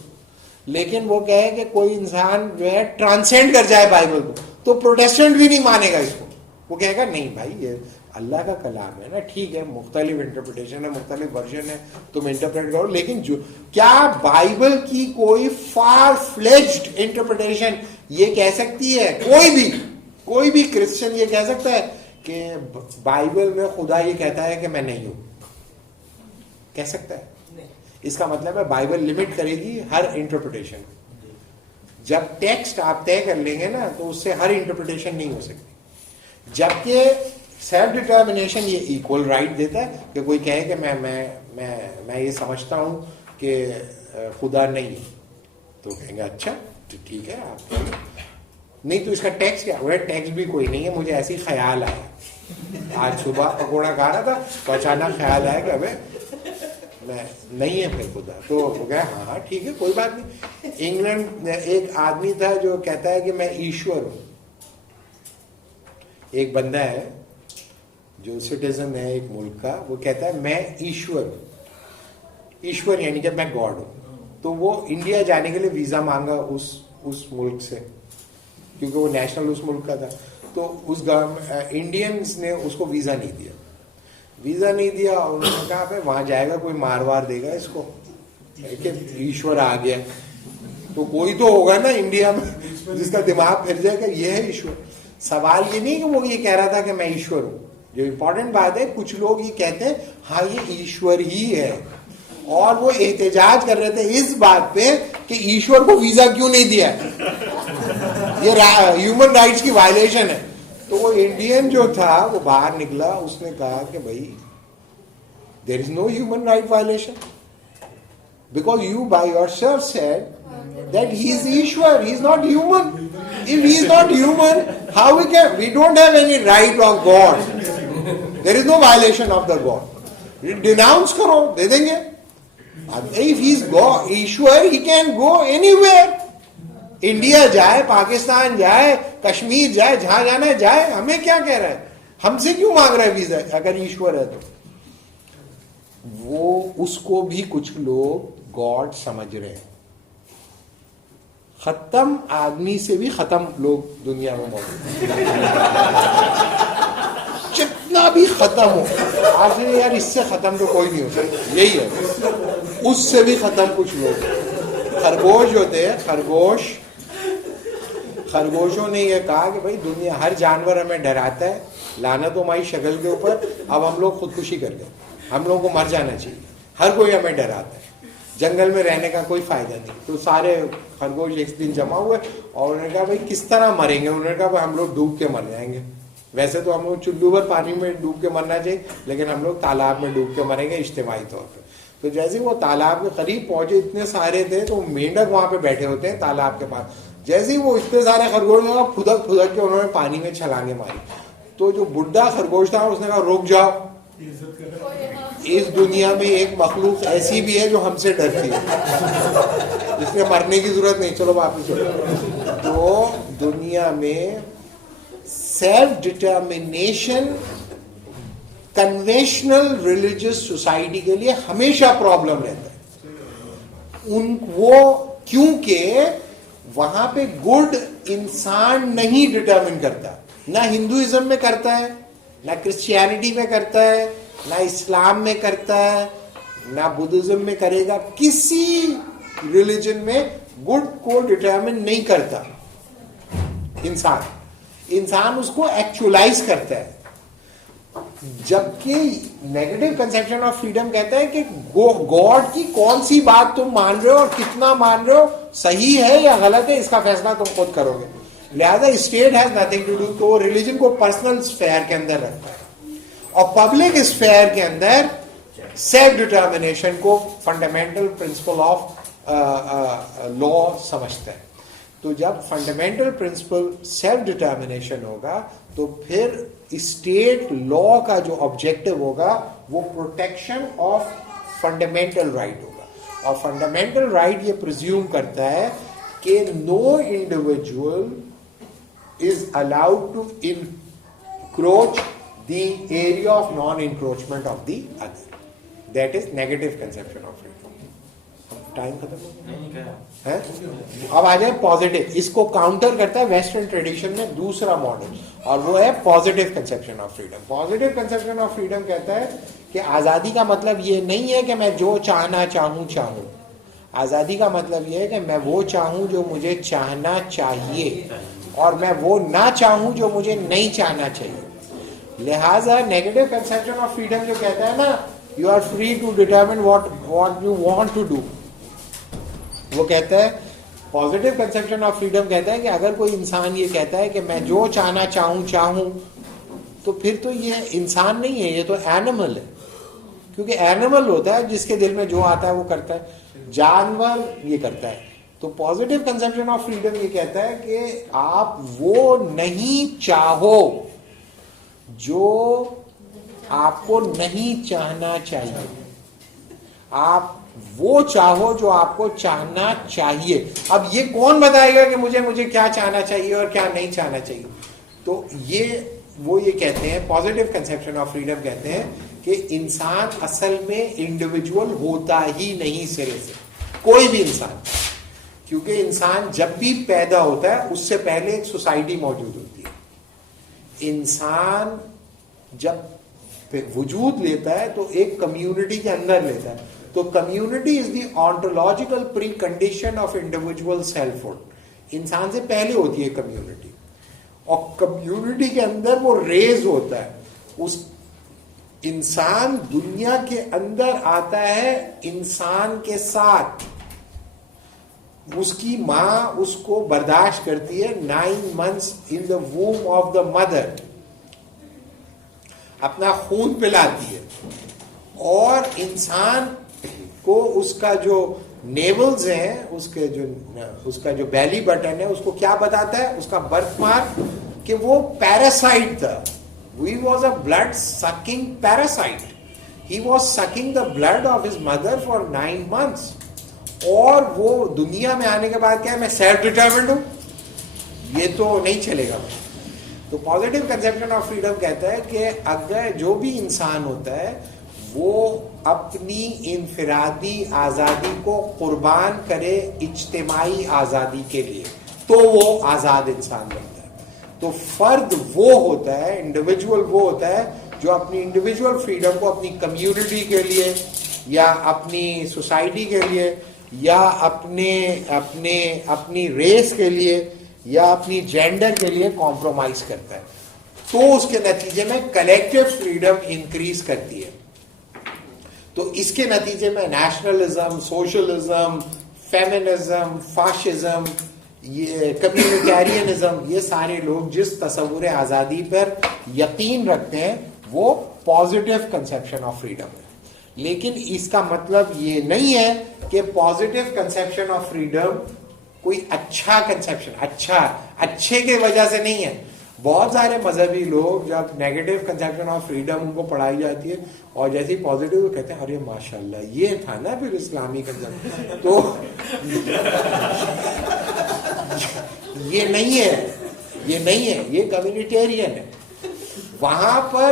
لیکن وہ کہے کہ کوئی انسان جو ہے ٹرانسینڈ کر جائے بائبل کو, تو پروٹیسٹنٹ بھی نہیں مانے گا اس کو. وہ کہے گا نہیں بھائی یہ اللہ کا کلام ہے نا, ٹھیک ہے مختلف انٹرپریٹیشن ہے, مختلف ورژن ہے, تم انٹرپریٹ کرو, لیکن جو کیا بائبل کی کوئی فار فلیجڈ انٹرپریٹیشن یہ کہہ سکتی ہے؟ کوئی بھی کرسچن یہ کہہ سکتا ہے کہ بائبل میں خدا یہ کہتا ہے کہ میں نہیں ہوں؟ کہہ سکتا ہے؟ اس کا مطلب ہے بائبل لمٹ کرے گی ہر انٹرپریٹیشن. جب ٹیکسٹ آپ طے کر لیں گے نا تو اس سے ہر انٹرپریٹیشن نہیں ہو سکتی. جبکہ سیلف ڈٹرمنیشن یہ ایکول رائٹ دیتا ہے کہ کوئی کہے کہ میں یہ سمجھتا ہوں کہ خدا نہیں ہے, تو کہیں گے اچھا تو ٹھیک ہے آپ نہیں, تو اس کا ٹیکس کیا ہوا ہے؟ ٹیکس بھی کوئی نہیں ہے, مجھے ایسی خیال آیا, آج صبح پکوڑا کھا رہا تھا تو اچانک خیال آیا کہ ابے میں نہیں ہے پھر خدا, تو وہ کہا ہاں ٹھیک ہے کوئی بات نہیں. انگلینڈ میں ایک آدمی تھا جو کہتا ہے کہ میں ایشور ہوں. ایک بندہ ہے جو سٹیزن ہے ایک ملک کا, وہ کہتا ہے میں ایشور ہوں. ایشور یعنی کہ میں گاڈ ہوں. تو وہ انڈیا جانے کے لیے ویزا مانگا اس ملک سے, کیونکہ وہ نیشنل اس ملک کا تھا. تو اس انڈینس نے اس کو ویزا نہیں دیا. اور انہوں نے کہا پہ وہاں جائے گا کوئی مار دے گا اس کو کہ ایشور آ گیا. تو کوئی تو ہوگا نا انڈیا میں جس کا دماغ پھر جائے گا یہ ہے ایشور. سوال یہ نہیں کہ وہ یہ کہہ رہا تھا کہ میں ایشور ہوں. جو امپورٹنٹ بات ہے, کچھ لوگ یہ کہتے ہیں ہاں یہ ایشور ہی ہے, اور وہ احتجاج کر رہے تھے اس بات پہ کہ ایشور کو ویزا کیوں نہیں دیا, یہ ہیومن رائٹس کی وائلیشن ہے. تو وہ انڈین جو تھا وہ باہر نکلا, اس نے کہا کہ بھائی there is no human right violation because you by yourself said that he is Ishwar, he is not human. If he is not human, how we don't have any right of God. There is no violation of the God. Denounce karo, de denge. If he is God, Ishwar, he can go anywhere. India جائے, پاکستان جائے, کشمیر جائے, جہاں جانا ہے جائے, ہمیں کیا کہہ رہا ہے, ہم سے کیوں مانگ رہا ہے ویزا اگر ایشور ہے تو. وہ اس کو بھی کچھ لوگ گاڈ سمجھ رہے ہیں. ختم آدمی سے بھی ختم لوگ دنیا میں موجود ہیں, جتنا بھی ختم ہو. آج یار اس سے ختم تو کوئی نہیں ہو سکتا, یہی ہے, اس سے بھی ختم کچھ لوگ. خرگوش ہوتے ہیں, خرگوشوں نے یہ کہا کہ بھائی دنیا ہر جانور ہمیں ڈراتا ہے, لعنت ہماری شکل کے اوپر, اب ہم لوگ خودکشی کر گئے, ہم لوگوں کو مر جانا چاہیے, ہر کوئی ہمیں ڈراتا ہے, جنگل میں رہنے کا کوئی فائدہ نہیں. تو سارے خرگوش ایک دن جمع ہوئے اور انہوں نے کہا بھائی کس طرح مریں گے. انہوں نے کہا ہم لوگ ڈوب کے مر جائیں گے. ویسے تو ہم لوگ چلو بھر پانی میں ڈوب کے مرنا چاہیے, لیکن ہم لوگ تالاب میں ڈوب کے مریں گے اجتماعی طور پہ. تو جیسے وہ تالاب کے قریب پہنچے, اتنے سارے تھے, تو مینڈک وہاں پہ بیٹھے ہوتے ہیں تالاب کے پاس. جیسے ہی وہ اتنے سارے خرگوش پھدک کے انہوں نے پانی میں چھلانگیں ماری. تو جو بڈھا خرگوش تھا اس نے کہا رک جاؤ, اس دنیا میں ایک مخلوق ایسی بھی ہے جو ہم سے ڈرتی ہے, اس لیے مرنے کی ضرورت نہیں, چلو واپس چلو. تو دنیا میں self determination conventional religious society کے لیے ہمیشہ پرابلم رہتا ہے. وہ کیونکہ وہاں پہ گڈ انسان نہیں ڈٹرمن کرتا, نہ ہندوازم میں کرتا ہے, نہ کرسچینٹی میں کرتا ہے, نہ اسلام میں کرتا ہے, نہ بدھزم میں کرے گا. کسی ریلیجن میں گڈ کو ڈٹرمن نہیں کرتا انسان اس کو ایکچولائز کرتا ہے. جبکہ نیگیٹو کنسیپشن آف فریڈم کہتا ہے کہ گاڈ کی کون سی بات تم مان رہے ہو اور کتنا مان رہے ہو, صحیح ہے یا غلط ہے, اس کا فیصلہ تم خود کرو گے. لہذا state has nothing to do. تو ریلیجن کو پرسنل اسفیئر کے اندر رکھتا ہے, اور پبلک اسفیئر کے اندر سیلف ڈٹرمنیشن کو فنڈامنٹل پرنسپل آف لا سمجھتا ہے. تو جب فنڈامنٹل پرنسپل سیلف ڈٹرمنیشن ہوگا تو پھر اسٹیٹ لا کا جو آبجیکٹو ہوگا وہ پروٹیکشن آف فنڈامنٹل رائٹ ہوگا. اور فنڈامنٹل رائٹ یہ پرزیوم کرتا ہے کہ no individual is allowed to encroach the area of non encroachment of the other. That is negative conception of freedom. Time ختم ہو گیا. اب آ جائے پازیٹو. اس کو کاؤنٹر کرتا ہے ویسٹرن ٹریڈیشن میں دوسرا ماڈل, اور وہ ہے positive conception of freedom. Positive conception of freedom کہتا ہے کہ آزادی کا مطلب یہ نہیں ہے کہ میں جو چاہنا چاہوں. آزادی کا مطلب یہ ہے کہ میں وہ چاہوں جو مجھے چاہنا چاہیے, اور میں وہ نہ چاہوں جو مجھے نہیں چاہنا چاہیے. لہذا نیگیٹو کنسپشن آف فریڈم جو کہتا ہے نا, you are free to determine what you want to do, وہ کہتا ہے پازیٹو کنسپشن آف فریڈم کہتا ہے کہ اگر کوئی انسان یہ کہتا ہے کہ میں جو چاہنا چاہوں, تو پھر تو یہ انسان نہیں ہے, یہ تو اینیمل ہے. کیونکہ اینیمل ہوتا ہے جس کے دل میں جو آتا ہے وہ کرتا ہے, جانور یہ کرتا ہے. تو پازیٹو کنسپشن آف فریڈم یہ کہتا ہے کہ آپ وہ نہیں چاہو جو آپ کو نہیں چاہنا چاہیے, آپ وہ چاہو جو آپ کو چاہنا چاہیے. اب یہ کون بتائے گا کہ مجھے کیا چاہنا چاہیے اور کیا نہیں چاہنا چاہیے؟ تو وہ یہ کہتے ہیں, پازیٹو کنسپشن آف فریڈم کہتے ہیں کہ انسان اصل میں انڈیویجول ہوتا ہی نہیں سرے سے, کوئی بھی انسان. کیونکہ انسان جب بھی پیدا ہوتا ہے اس سے پہلے ایک سوسائٹی موجود ہوتی ہے. انسان جب وجود لیتا ہے تو ایک کمیونٹی کے اندر لیتا ہے. تو community is the ontological precondition of individual selfhood. انسان سے پہلے ہوتی ہے کمیونٹی, اور کمیونٹی کے اندر وہ ریز ہوتا ہے. اس انسان دنیا کے اندر آتا ہے انسان کے ساتھ. اس کی ماں اس کو برداشت کرتی ہے 9 months in the womb of the mother, اپنا خون پلاتی ہے, اور انسان کو اس کا جو نیولز ہیں, اس کا جو بیلی بٹن ہے, اس کو کیا بتاتا ہے, اس کا برتھ مارک, کہ وہ پیراسائٹ تھا. He was a blood sucking parasite. He was sucking the blood of his mother for 9 months. اور وہ دنیا میں آنے کے بعد کیا ہے, میں سیلف ڈٹرمنڈ ہوں, یہ تو نہیں چلے گا. تو پازیٹو کنسپشن آف فریڈم کہتا ہے کہ اگر جو بھی انسان ہوتا ہے وہ اپنی انفرادی آزادی کو قربان کرے اجتماعی آزادی کے لیے, تو وہ آزاد انسان بنتا ہے. تو فرد وہ ہوتا ہے, انڈیویجول وہ ہوتا ہے جو اپنی انڈیویجول فریڈم کو اپنی کمیونٹی کے لیے, یا اپنی سوسائٹی کے لیے, یا اپنی ریس کے لیے, یا اپنی جینڈر کے لیے کمپرومائز کرتا ہے. تو اس کے نتیجے میں کلیکٹیو فریڈم انکریز کرتی ہے. تو اس کے نتیجے میں نیشنلزم, سوشلزم, فیمنزم, فاشزم, یہ کمیونٹیرینزم, یہ سارے لوگ جس تصور آزادی پر یقین رکھتے ہیں وہ پازیٹو کنسپشن آف فریڈم ہے. لیکن اس کا مطلب یہ نہیں ہے کہ پازیٹو کنسپشن آف فریڈم کوئی اچھا کنسپشن, اچھے کی وجہ سے نہیں ہے. بہت سارے مذہبی لوگ جب negative conception of freedom in کو پڑھائی جاتی ہے, اور جیسے ہی پازیٹو کہتے ہیں ارے ماشاءاللہ یہ تھا نا پھر اسلامی کنسپشن. تو یہ نہیں ہے, یہ کمیونٹیرین ہے. وہاں پر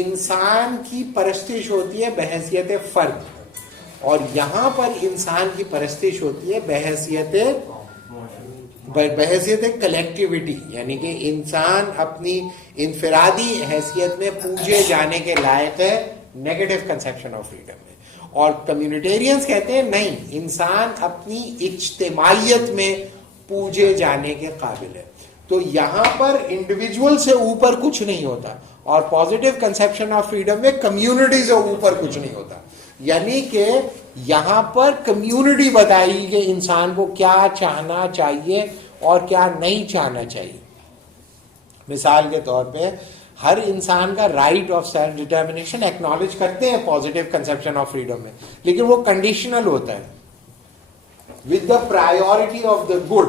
انسان کی پرستش ہوتی ہے بحیثیت فرد, اور یہاں پر انسان کی پرستش ہوتی ہے بحیثیت کلیکٹیوٹی, یعنی کہ انسان اپنی انفرادی حیثیت میں پوجے جانے کے لائق ہے نیگیٹو کنسپشن آف فریڈم میں. اور کمیونٹیرینز کہتے ہیں نہیں, انسان اپنی اجتماعیت میں پوجے جانے کے قابل ہے. تو یہاں پر انڈیویجول سے اوپر کچھ نہیں ہوتا, اور پازیٹو کنسپشن آف فریڈم میں کمیونٹی سے اوپر کچھ نہیں ہوتا. یعنی کہ یہاں پر کمیونٹی بتائی کہ انسان کو کیا چاہنا چاہیے اور کیا نہیں چاہنا چاہیے. مثال کے طور پہ ہر انسان کا right of self determination acknowledge کرتے ہیں پازیٹو کنسپشن آف فریڈم میں, لیکن وہ کنڈیشنل ہوتا ہے with the priority of the good.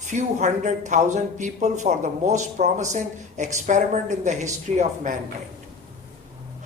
few 100,000 people for the most promising experiment in the history of mankind.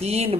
3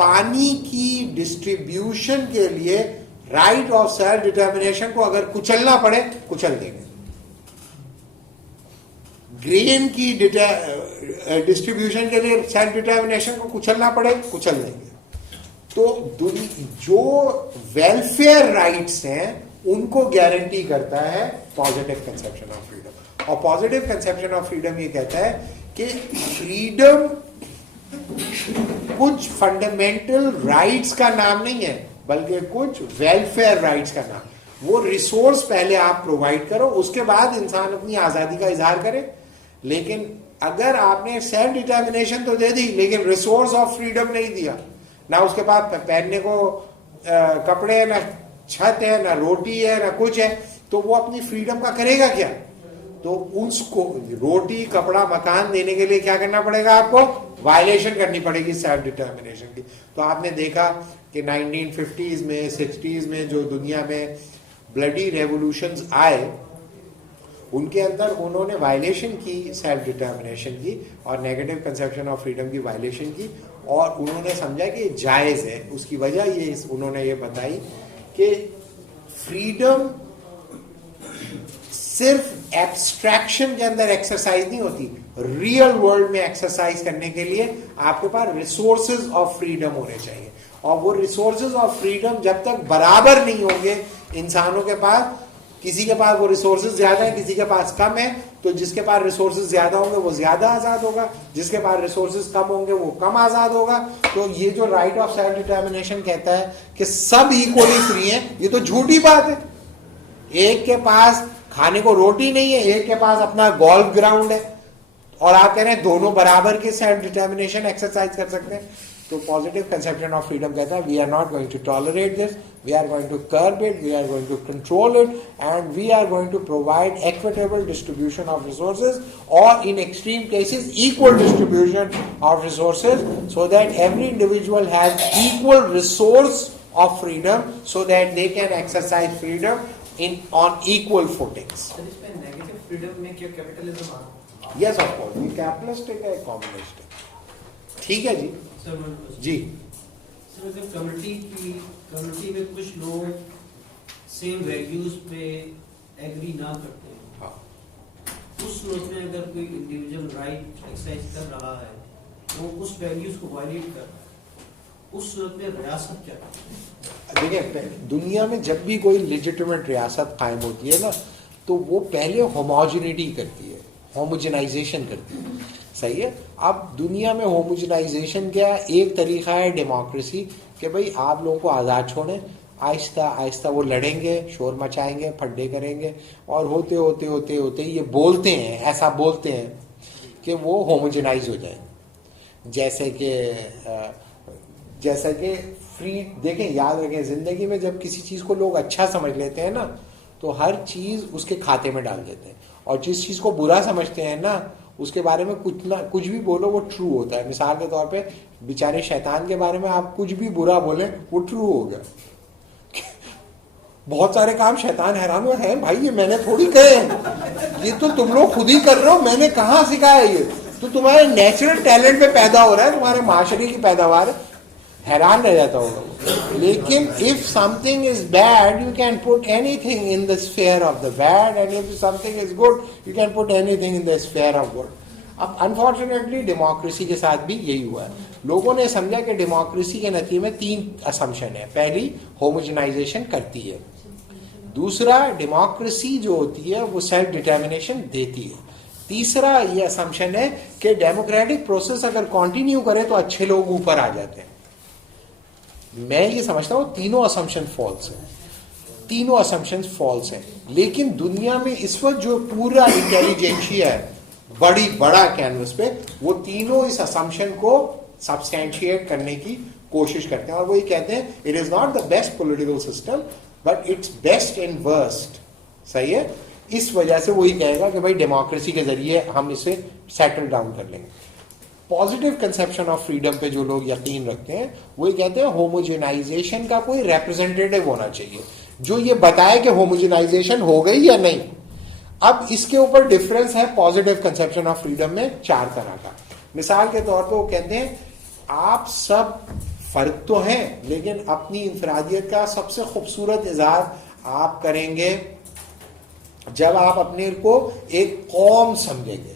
پانی کی ڈسٹریبیوشن کے لیے رائٹ آف سیلف ڈٹرمنیشن کو اگر کچلنا پڑے کچل دیں گے. گرین کی ڈسٹریبیوشن کے لیے سیلف ڈٹرمنیشن کو کچلنا پڑے کچل دیں گے. تو جو ویلفیئر رائٹس ہیں ان کو گارنٹی کرتا ہے پازیٹیو کنسیپشن آف فریڈم. اور پازیٹیو کنسیپشن آف فریڈم یہ کہتا ہے کہ فریڈم کچھ فنڈامنٹل رائٹس کا نام نہیں ہے بلکہ کچھ ویلفیئر رائٹس کا نام. وہ ریسورس پہلے آپ پرووائڈ کرو, اس کے بعد انسان اپنی آزادی کا اظہار کرے. لیکن اگر آپ نے سیلف ڈٹرمنیشن تو دے دی لیکن ریسورس آف فریڈم نہیں دیا, نہ اس کے بعد پہننے کو کپڑے, نہ چھت ہے, نہ روٹی ہے, نہ کچھ ہے, تو وہ اپنی فریڈم کا کرے گا کیا؟ تو اس کو روٹی, کپڑا, مکان دینے کے لیے کیا کرنا پڑے گا؟ آپ کو وائلیشن کرنی پڑے گی سیلف ڈٹرمنیشن کی. تو آپ نے دیکھا کہ 1950s میں 60s میں جو دنیا میں بلڈی ریولوشنز آئے ان کے اندر انہوں نے وائلیشن کی سیلف ڈٹرمنیشن کی اور نیگیٹو کنسیپشن آف فریڈم کی وائلیشن کی, اور انہوں نے سمجھا کہ یہ جائز ہے. اس کی وجہ یہ انہوں نے یہ بتائی کہ فریڈم صرف ایبسٹریکشن کے اندر ایکسرسائز نہیں ہوتی, ریئل ورلڈ میں ایکسرسائز کرنے کے لیے آپ کے پاس ریسورسز آف فریڈم ہونے چاہیے. اور وہ ریسورسز آف فریڈم جب تک برابر نہیں ہوں گے انسانوں کے پاس, کسی کے پاس وہ ریسورسز زیادہ ہیں, کسی کے پاس کم ہے, تو جس کے پاس ریسورسز زیادہ ہوں گے وہ زیادہ آزاد ہوگا, جس کے پاس ریسورسز کم ہوں گے وہ کم آزاد ہوگا. تو یہ جو رائٹ آف سیلف ڈٹرمنیشن کہتا ہے کہ سب ایکولی فری ہیں, یہ تو جھوٹی بات ہے. ایک کے پاس کھانے کو روٹی نہیں ہے, ایک کے پاس اپنا گولف گراؤنڈ ہے, اور آپ کہہ رہے ہیں دونوں برابر کے سیلف ڈٹرمنیشن ایکسرسائز کر سکتے ہیں. تو پازیٹیو کنسیپشن آف فریڈم کہتا ہے we are not going to tolerate this, we are going to curb it, we are going to control it, and we are going to provide equitable distribution of resources, اور in extreme cases equal distribution of resources, so that every individual has equal resource of freedom, so that they can exercise freedom on equal footings. Negative freedom میں کیا کیپٹلزم آ رہا ہے؟ Yes, of course. یہ کیپٹلسٹک ہے, کمیونسٹک. ٹھیک ہے جی. جی سر, اگر کمیونٹی میں کچھ لوگ سیم ویلیوز پہ ایگری نہ کرتے ہیں, اس صورت میں اگر کوئی انڈیویجول رائٹ ایکسرسائز کر رہا ہے تو اس ویلیوز کو وائلیٹ کر رہا ہے, اس صورت میں ریاست کیا کرتی ہے؟ دیکھیں, دنیا میں جب بھی کوئی لیجیٹیمیٹ ریاست قائم ہوتی ہے نا تو وہ پہلے ہوموجنیٹی کرتی ہے, ہوموجنائزیشن کرتی ہے. صحیح ہے. اب دنیا میں ہوموجنائزیشن کیا ایک طریقہ ہے ڈیموکریسی, کہ بھئی آپ لوگوں کو آزاد چھوڑیں, آہستہ آہستہ وہ لڑیں گے, شور مچائیں گے, پھڈے کریں گے, اور ہوتے ہوتے ہوتے ہوتے یہ بولتے ہیں, ایسا بولتے ہیں کہ وہ ہوموجنائز ہو جائیں. جیسا کہ فری, دیکھیں یاد رکھیں زندگی میں جب کسی چیز کو لوگ اچھا سمجھ لیتے ہیں نا تو ہر چیز اس کے کھاتے میں ڈال دیتے ہیں, اور جس چیز کو برا سمجھتے ہیں نا اس کے بارے میں کچھ بھی بولو وہ ٹرو ہوتا ہے. مثال کے طور پہ بیچارے شیطان کے بارے میں آپ کچھ بھی برا بولیں وہ ٹرو ہو گیا. بہت سارے کام شیطان حیران ہوا ہے, بھائی یہ میں نے تھوڑی کہے ہیں, یہ تو تم لوگ خود ہی کر رہے ہو, میں نے کہاں سکھایا, یہ تو تمہارے نیچرل ٹیلنٹ پہ پیدا ہو رہا ہے, تمہارے معاشرے کی پیداوار ہے. حیران رہ جاتا ہوگا. لیکن if something is bad you can put anything in the sphere of the bad, and if something is good you can put anything in the sphere of good. اب unfortunately ڈیموکریسی کے ساتھ بھی یہی ہوا ہے. لوگوں نے سمجھا کہ ڈیموکریسی کے نتیجے میں 3 اسمپشن ہے. پہلی, ہوموجنائزیشن کرتی ہے. دوسرا, ڈیموکریسی جو ہوتی ہے وہ سیلف ڈٹرمنیشن دیتی ہے. تیسرا یہ اسمپشن ہے کہ ڈیموکریٹک پروسیس اگر کنٹینیو کرے تو اچھے لوگ اوپر آ جاتے ہیں. میں یہ سمجھتا ہوں تینوں اسمپشن فالس ہیں, تینوں اسمپشن فالس ہیں. لیکن دنیا میں اس وقت جو پورا انٹیلیجنشیا ہے بڑا کینوس پہ, وہ تینوں اس اسمپشن کو سبسٹینشیٹ کرنے کی کوشش کرتے ہیں, اور وہ یہ کہتے ہیں it is not the best political system but it's best in worst. صحیح ہے. اس وجہ سے وہی کہے گا کہ بھائی ڈیموکریسی کے ذریعے ہم اسے سیٹل ڈاؤن کر لیں گے. پازیٹیو کنسیپشن آف فریڈم پہ جو لوگ یقین رکھتے ہیں وہ یہ کہتے ہیں ہوموجنائزیشن کا کوئی ریپرزینٹیٹیو ہونا چاہیے جو یہ بتائے کہ ہوموجنائزیشن ہو گئی یا نہیں. اب اس کے اوپر ڈفرنس ہے پازیٹیو کنسیپشن آف فریڈم میں 4 طرح کا. مثال کے طور پہ وہ کہتے ہیں آپ سب فرق تو ہیں لیکن اپنی انفرادیت کا سب سے خوبصورت اظہار آپ کریں گے جب آپ اپنے کو ایک قوم سمجھیں گے,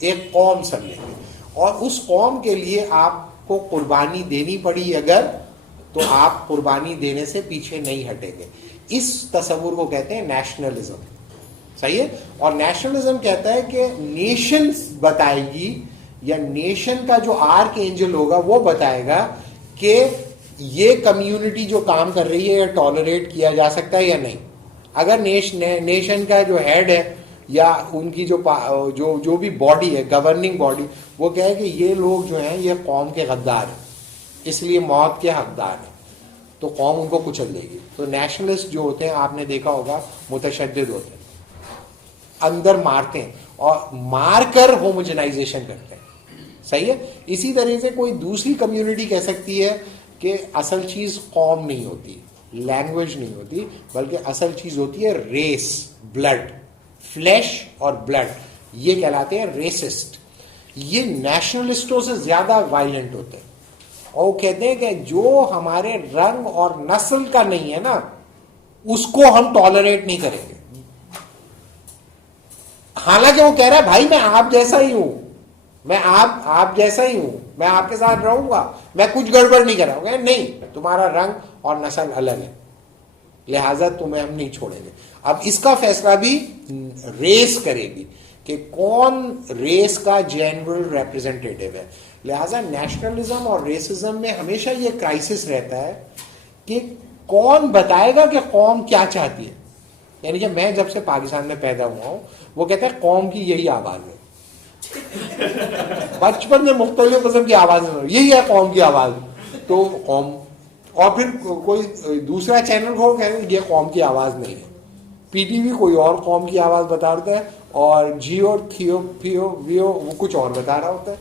ایک قوم سمجھیں گے, اور اس قوم کے لیے آپ کو قربانی دینی پڑی اگر, تو آپ قربانی دینے سے پیچھے نہیں ہٹیں گے. اس تصور کو کہتے ہیں نیشنلزم. صحیح ہے. اور نیشنلزم کہتا ہے کہ نیشن بتائے گی, یا نیشن کا جو آرک اینجل ہوگا وہ بتائے گا کہ یہ کمیونٹی جو کام کر رہی ہے ٹالریٹ کیا جا سکتا ہے یا نہیں. اگر نیشن کا جو ہیڈ ہے یا ان کی جو بھی باڈی ہے, گورننگ باڈی, وہ کہے کہ یہ لوگ جو ہیں یہ قوم کے غدار ہیں, اس لیے موت کے حقدار ہیں, تو قوم ان کو کچل دے گی. تو نیشنلسٹ جو ہوتے ہیں آپ نے دیکھا ہوگا متشدد ہوتے ہیں, اندر مارتے ہیں اور مار کر ہوموجنائزیشن کرتے ہیں. صحیح ہے. اسی طرح سے کوئی دوسری کمیونٹی کہہ سکتی ہے کہ اصل چیز قوم نہیں ہوتی, لینگویج نہیں ہوتی, بلکہ اصل چیز ہوتی ہے ریس, بلڈ, فلیش اور بلڈ. یہ کہلاتے ہیں ریسسٹ. یہ نیشنلسٹوں سے زیادہ وائلنٹ ہوتے ہیں, اور وہ کہتے ہیں کہ جو ہمارے رنگ اور نسل کا نہیں ہے نا اس کو ہم ٹالریٹ نہیں کریں گے. حالانکہ وہ کہہ رہا ہے بھائی میں آپ جیسا ہی ہوں, میں آپ جیسا ہی ہوں, میں آپ کے ساتھ رہوں گا, میں کچھ گڑبڑ نہیں کراؤں گا. نہیں, تمہارا رنگ اور نسل الگ ہے, لہذا تمہیں ہم نہیں چھوڑیں گے. اب اس کا فیصلہ بھی ریس کرے گی کہ کون ریس کا جنرل ریپرزینٹیٹیو ہے. لہذا نیشنلزم اور ریسزم میں ہمیشہ یہ کرائسس رہتا ہے کہ کون بتائے گا کہ قوم کیا چاہتی ہے. یعنی کہ میں جب سے پاکستان میں پیدا ہوا ہوں, وہ کہتے ہیں قوم کی یہی آواز ہے. بچپن میں مختلف قسم کی آوازیں, یہی ہے قوم کی آواز, تو قوم. اور پھر کوئی دوسرا چینل کو کہتے ہیں یہ قوم کی آواز نہیں ہے, پی ٹی وی کوئی اور قوم کی آواز بتا رہا ہے, اور جیو تھیو پیو ویو وہ کچھ اور بتا رہا ہوتا ہے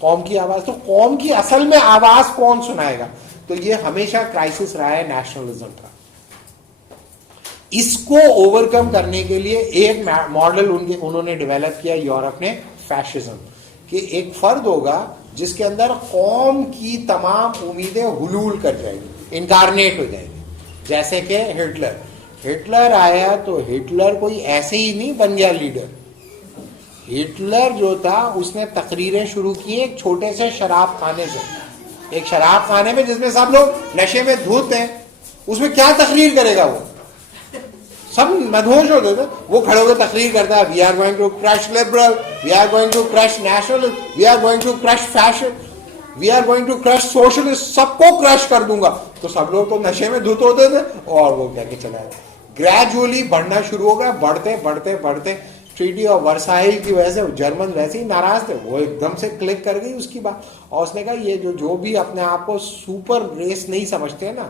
قوم کی آواز. تو قوم کی اصل میں آواز کون سنائے گا؟ تو یہ ہمیشہ کرائسس رہا ہے نیشنلزم کا. اس کو اوور کم کرنے کے لیے ایک ماڈل انہوں نے ڈیولپ کیا یورپ نے, فیشزم, کہ ایک فرد ہوگا جس کے اندر قوم کی تمام امیدیں حلول کر جائیں گی, انکارنیٹ ہو جائیں گی. جیسے کہ ہٹلر آیا تو ہٹلر کوئی ایسے ہی نہیں بن گیا لیڈر. ہٹلر جو تھا اس نے تقریریں شروع کی ایک چھوٹے سے شراب خانے سے, ایک شراب خانے میں جس میں سب لوگ نشے میں دھوت ہیں, اس میں کیا تقریر کرے گا, وہ سب مدہوش ہوتے تھے. وہ کھڑے ہو کے تقریر کرتا ہے, we are going to crush liberal, we are going to crush national, we are going to crush fascist, we are going to crush socialist, سب کو کرش کر دوں گا. تو سب لوگ تو نشے میں دھت ہوتے تھے, اور وہ کہہ کے چلا گیا. گریجولی بڑھنا شروع ہو گیا, بڑھتے بڑھتے بڑھتے ٹریٹی آف ورسائی کی وجہ سے جرمن ویسے ہی ناراض تھے, وہ ایک دم سے کلک کر گئی اس کی بات, اور اس نے کہا یہ جو بھی اپنے آپ کو سپر ریس نہیں سمجھتے نا,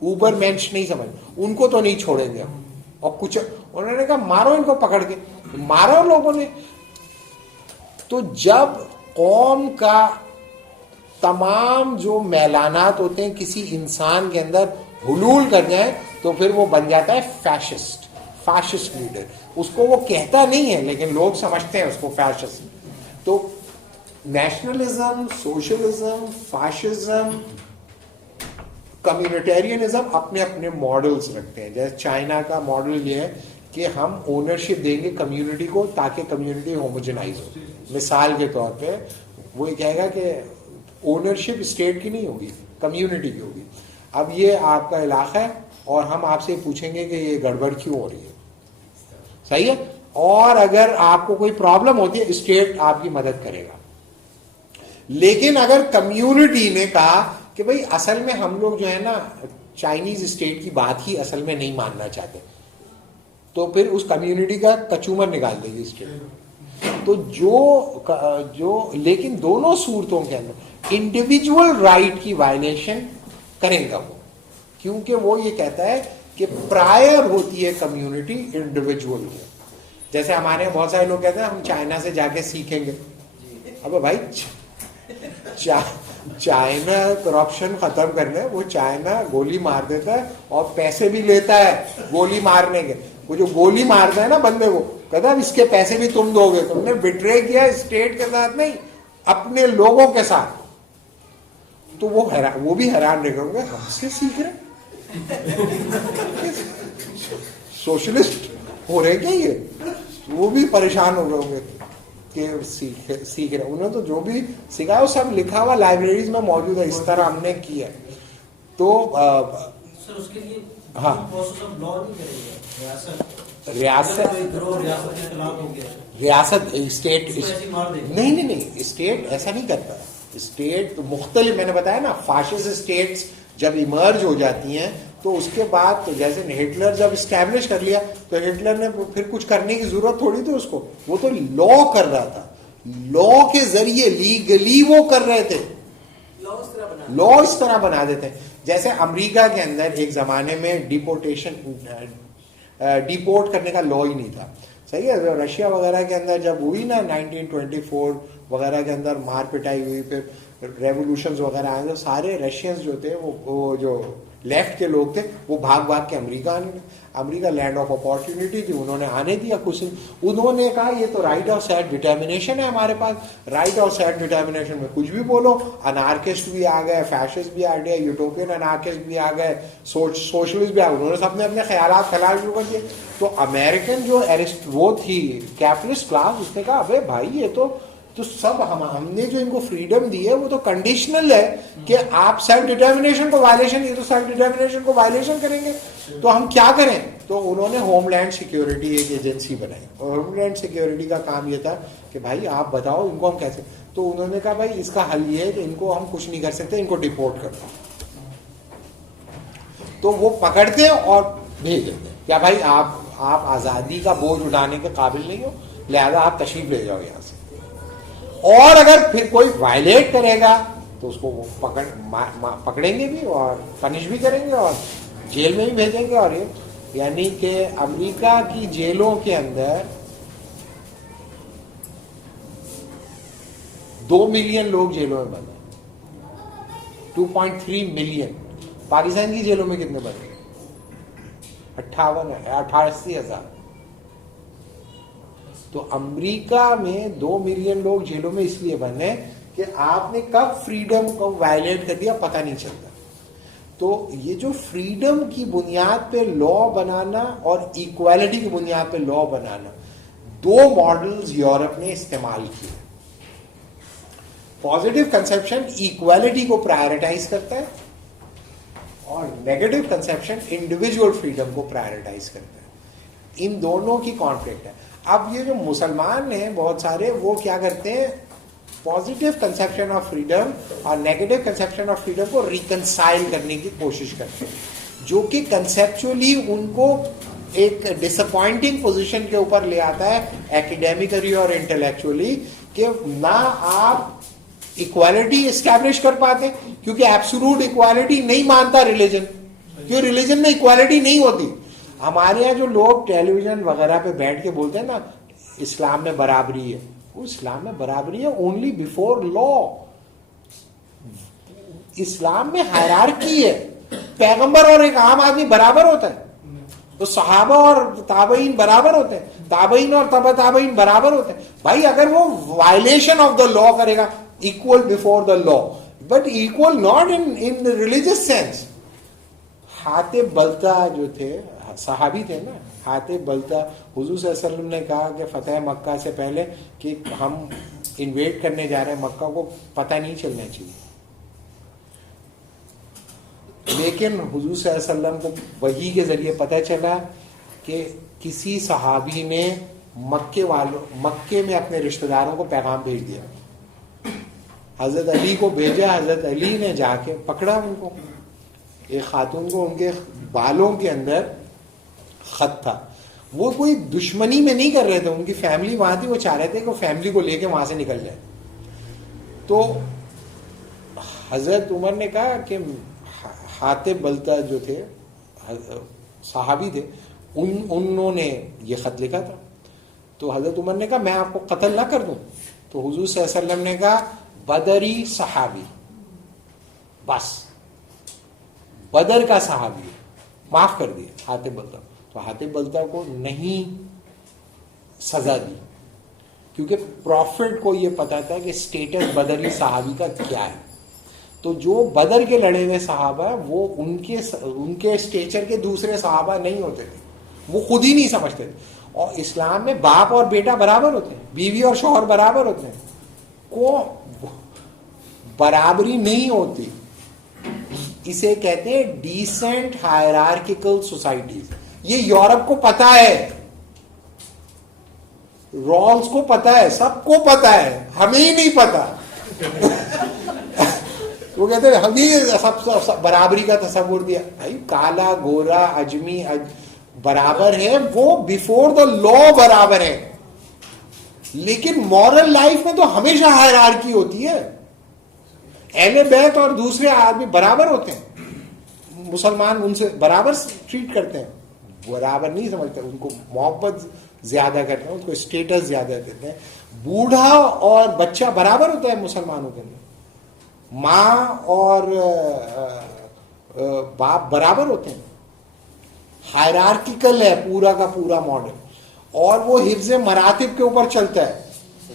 اوپر مینش نہیں سمجھتے, ان کو تو نہیں چھوڑیں گے. اور کچھ انہوں نے کہا مارو ان کو پکڑ کے, مارو لوگوں نے. تو جب قوم کا تمام جو میلانات ہوتے ہیں کسی انسان کے اندر حلول کر جائیں تو پھر وہ بن جاتا ہے فیشسٹ لیڈر. اس کو وہ کہتا نہیں ہے لیکن لوگ سمجھتے ہیں اس کو فیشسٹ. تو نیشنلزم, سوشلزم, فیشزم, کمیونٹیرینزم اپنے اپنے ماڈلز رکھتے ہیں. جیسے چائنا کا ماڈل یہ ہے کہ ہم اونرشپ دیں گے کمیونٹی کو تاکہ کمیونٹی ہوموجنائز ہو. مثال کے طور پہ وہ یہ کہے گا کہ اونرشپ اسٹیٹ کی نہیں ہوگی, کمیونٹی کی ہوگی. اب یہ آپ کا علاقہ ہے اور ہم آپ سے پوچھیں گے کہ یہ گڑبڑ کیوں ہو رہی ہے, صحیح ہے, اور اگر آپ کو کوئی پرابلم ہوتی ہے اسٹیٹ آپ کی مدد کرے گا. لیکن اگر کمیونٹی نے کہا کہ بھئی اصل میں ہم لوگ جو ہے نا چائنیز اسٹیٹ کی بات ہی اصل میں نہیں ماننا چاہتے, تو پھر اس کمیونٹی کا کچومر نکال دے گی اسٹیٹ. تو جو لیکن دونوں صورتوں کے اندر انڈیویجول رائٹ کی وائلیشن کریں گا وہ, کیونکہ وہ یہ کہتا ہے کہ پرائر ہوتی ہے کمیونٹی انڈیویجول کے. جیسے ہمارے بہت سارے لوگ کہتے ہیں ہم چائنا سے جا کے سیکھیں گے. اب بھائی چائنا کرپشن ختم کرنا ہے, وہ چائنا گولی مار دیتا ہے اور پیسے بھی لیتا ہے گولی مارنے کے. وہ جو گولی مارتا ہے نا بندے کو, کہتا ہے اس کے پیسے بھی تم دو گے. تم نے بٹرے کیا اسٹیٹ کے ساتھ نہیں, اپنے لوگوں کے ساتھ. تو وہ بھی حیران رہ گئے ہم سے سیکھ رہے سوشلسٹ ہو رہے کیا یہ؟ وہ بھی پریشان ہو گئے ہوں گے کہ سیکھ رہے. انہوں نے تو جو بھی سکھایا وہ سب لکھا ہوا لائبریریز میں موجود ہے, اس طرح ہم نے کیا. تو سر اس کے لیے ہاں ریاست اسٹیٹ نہیں اسٹیٹ ایسا نہیں کرتا. اسٹیٹ مختلف, میں نے بتایا نا, فاشسٹ اسٹیٹس جب ایمرج ہو جاتی ہیں تو اس کے بعد تو جیسے ہٹلر جب اسٹیبلش کر لیا تو ہٹلر نے پھر کچھ کرنے کی ضرورت تھوڑی تھی اس کو, وہ تو لا کر رہا تھا, لا کے ذریعے لیگلی وہ کر رہے تھے. لا اس طرح بنا دیتے ہیں جیسے امریکہ کے اندر ایک زمانے میں ڈیپورٹ کرنے کا لا ہی نہیں تھا, صحیح ہے. رشیا وغیرہ کے اندر جب ہوئی نا 1924 وغیرہ کے اندر مار پٹائی ہوئی, پھر ریولوشنز وغیرہ آئے, تو سارے رشینز جو تھے وہ جو لیفٹ کے لوگ تھے وہ بھاگ کے امریکہ آنے لگے. امریکہ لینڈ آف اپارچونیٹی تھی, انہوں نے آنے دیا کچھ. انہوں نے کہا یہ تو رائٹ آف سیلف ڈٹرمنیشن ہے ہمارے پاس, رائٹ آف سیلف ڈٹرمنیشن میں کچھ بھی بولو. انارکسٹ بھی آ گئے, فیشسٹ بھی آ گئے, یوٹوپین انارکسٹ بھی آ گئے, سوشلسٹ بھی آ گئے. انہوں نے سب نے اپنے خیالات پھیلانا شروع کر دیے. تو امریکن جو وہ تھی کیپٹلسٹ کلاس, اس نے کہا ابے بھائی یہ تو سب ہم نے جو ان کو فریڈم دی ہے وہ تو کنڈیشنل ہے کہ آپ سیلف ڈٹرمنیشن کو وائلیشن, یہ تو سیلف ڈٹرمنیشن کو وائلیشن کریں گے تو ہم کیا کریں. تو انہوں نے ہوم لینڈ سیکیورٹی ایک ایجنسی بنائی, اور ہوم لینڈ سیکیورٹی کا کام یہ تھا کہ بھائی آپ بتاؤ ان کو ہم کیسے. تو انہوں نے کہا بھائی اس کا حل یہ ہے کہ ان کو ہم کچھ نہیں کر سکتے, ان کو ڈیپورٹ کر دو. تو وہ پکڑتے اور بھیج دیتے کیا بھائی آپ آزادی کا بوجھ اٹھانے کے قابل نہیں ہو, لہذا آپ تشریف لے جاؤ یہاں سے. اور اگر پھر کوئی وائلیٹ کرے گا تو اس کو وہ پکڑیں گے بھی اور پنش بھی کریں گے اور جیل میں بھی بھیجیں گے. اور یعنی کہ امریکہ کی جیلوں کے اندر 2 ملین لوگ جیلوں میں بند ہیں, 2.3 ملین. پاکستان کی جیلوں میں کتنے بند ہیں؟ 88,000. تو امریکہ میں 2 ملین لوگ جیلوں میں اس لیے بند ہیں کہ آپ نے کب فریڈم کو وائلیٹ کر دیا پتہ نہیں چلتا. تو یہ جو فریڈم کی بنیاد پہ لا بنانا اور ایکوالٹی کی بنیاد پہ لا بنانا, 2 ماڈلز یورپ نے استعمال کیے. پازیٹیو کنسپشن ایکوالٹی کو پرائرٹائز کرتا ہے اور نیگیٹو کنسپشن انڈیویجول فریڈم کو پرائرٹائز کرتا ہے. ان دونوں کی کانفلکٹ ہے. اب یہ جو مسلمان ہیں بہت سارے, وہ کیا کرتے ہیں, پازیٹیو کنسپشن آف فریڈم اور نیگیٹو کنسپشن آف فریڈم کو ریکنسائل کرنے کی کوشش کرتے ہیں, جو کہ کنسپچولی ان کو ایک ڈس اپوائنٹنگ پوزیشن کے اوپر لے آتا ہے ایکیڈیمکلی اور انٹلیکچولی, کہ نہ آپ اکوالٹی اسٹیبلش کر پاتے کیونکہ ایبسولوٹ اکوالٹی نہیں مانتا ریلیجن, کیوں ریلیجن میں اکوالٹی نہیں ہوتی. ہمارے یہاں جو لوگ ٹیلی ویژن وغیرہ پہ بیٹھ کے بولتے ہیں نا اسلام میں برابری ہے, وہ اسلام میں برابری ہے اونلی بیفور لا. اسلام میں ہائرارکی ہے, پیغمبر اور ایک عام آدمی برابر ہوتا ہے, تو صحابہ اور تابعین برابر ہوتے ہیں, تابعین اور تبع تابعین برابر ہوتے ہیں. بھائی اگر وہ وائلیشن آف دا لا کرے گا, equal before the law but equal not in the religious sense. حاتب بلتا جو تھے صحابی تھے نا, حاتب بلتا, حضور صلی اللہ علیہ وسلم نے کہا کہ فتح مکہ سے پہلے کہ ہم انویٹ کرنے جا رہے ہیں مکہ کو, پتہ نہیں چلنا چاہیے. لیکن حضور صلی اللہ علیہ وسلم کو وحی کے ذریعے پتہ چلا کہ کسی صحابی نے مکے میں اپنے رشتہ داروں کو پیغام بھیج دیا. حضرت علی کو بھیجا, حضرت علی نے جا کے پکڑا ان کو, ایک خاتون کو, ان کے بالوں کے اندر خط تھا. وہ کوئی دشمنی میں نہیں کر رہے تھے, ان کی فیملی وہاں تھی, وہ چاہ رہے تھے کہ وہ فیملی کو لے کے وہاں سے نکل جائے. تو حضرت عمر نے کہا کہ حاتب بلتا جو تھے صحابی تھے, انہوں نے یہ خط لکھا تھا. تو حضرت عمر نے کہا میں آپ کو قتل نہ کر دوں. تو حضور صلی اللہ علیہ وسلم نے کہا بدری صحابی, بس بدر کا صحابی, معاف کر دیا حاتب بلتا. تو حاتب بلتا کو نہیں سزا دی کیونکہ پروفٹ کو یہ پتا تھا کہ سٹیٹس بدری صحابی کا کیا ہے. تو جو بدر کے لڑے ہوئے صحابہ وہ ان کے اسٹیچر کے دوسرے صحابہ نہیں ہوتے تھے, وہ خود ہی نہیں سمجھتے تھے. اور اسلام میں باپ اور بیٹا برابر ہوتے ہیں, بیوی اور شوہر برابر ہوتے ہیں, کو برابری نہیں ہوتی. اسے کہتے ہیں ڈیسنٹ ہائرارکیکل سوسائٹیز. یہ یورپ کو پتا ہے, رولز کو پتا ہے, سب کو پتا ہے, ہمیں ہی نہیں پتا. وہ کہتے ہیں ہمیں سب برابری کا تصور دیا. بھائی کالا گورا اجمی برابر ہے, وہ بیفور دا لا برابر ہے, لیکن مورل لائف میں تو ہمیشہ ہائرارکی ہوتی ہے. اہل بیت اور دوسرے آدمی برابر ہوتے ہیں, مسلمان ان سے برابر ٹریٹ کرتے ہیں, برابر نہیں سمجھتے, ان کو محبت زیادہ کرتے ہیں, ان کو اسٹیٹس زیادہ دیتے ہیں. بوڑھا اور بچہ برابر ہوتا ہے مسلمانوں کے اندر, ماں اور باپ برابر ہوتے ہیں. ہائرارکیکل ہے پورا کا پورا ماڈل, اور وہ حفظ مراتب کے اوپر چلتا ہے.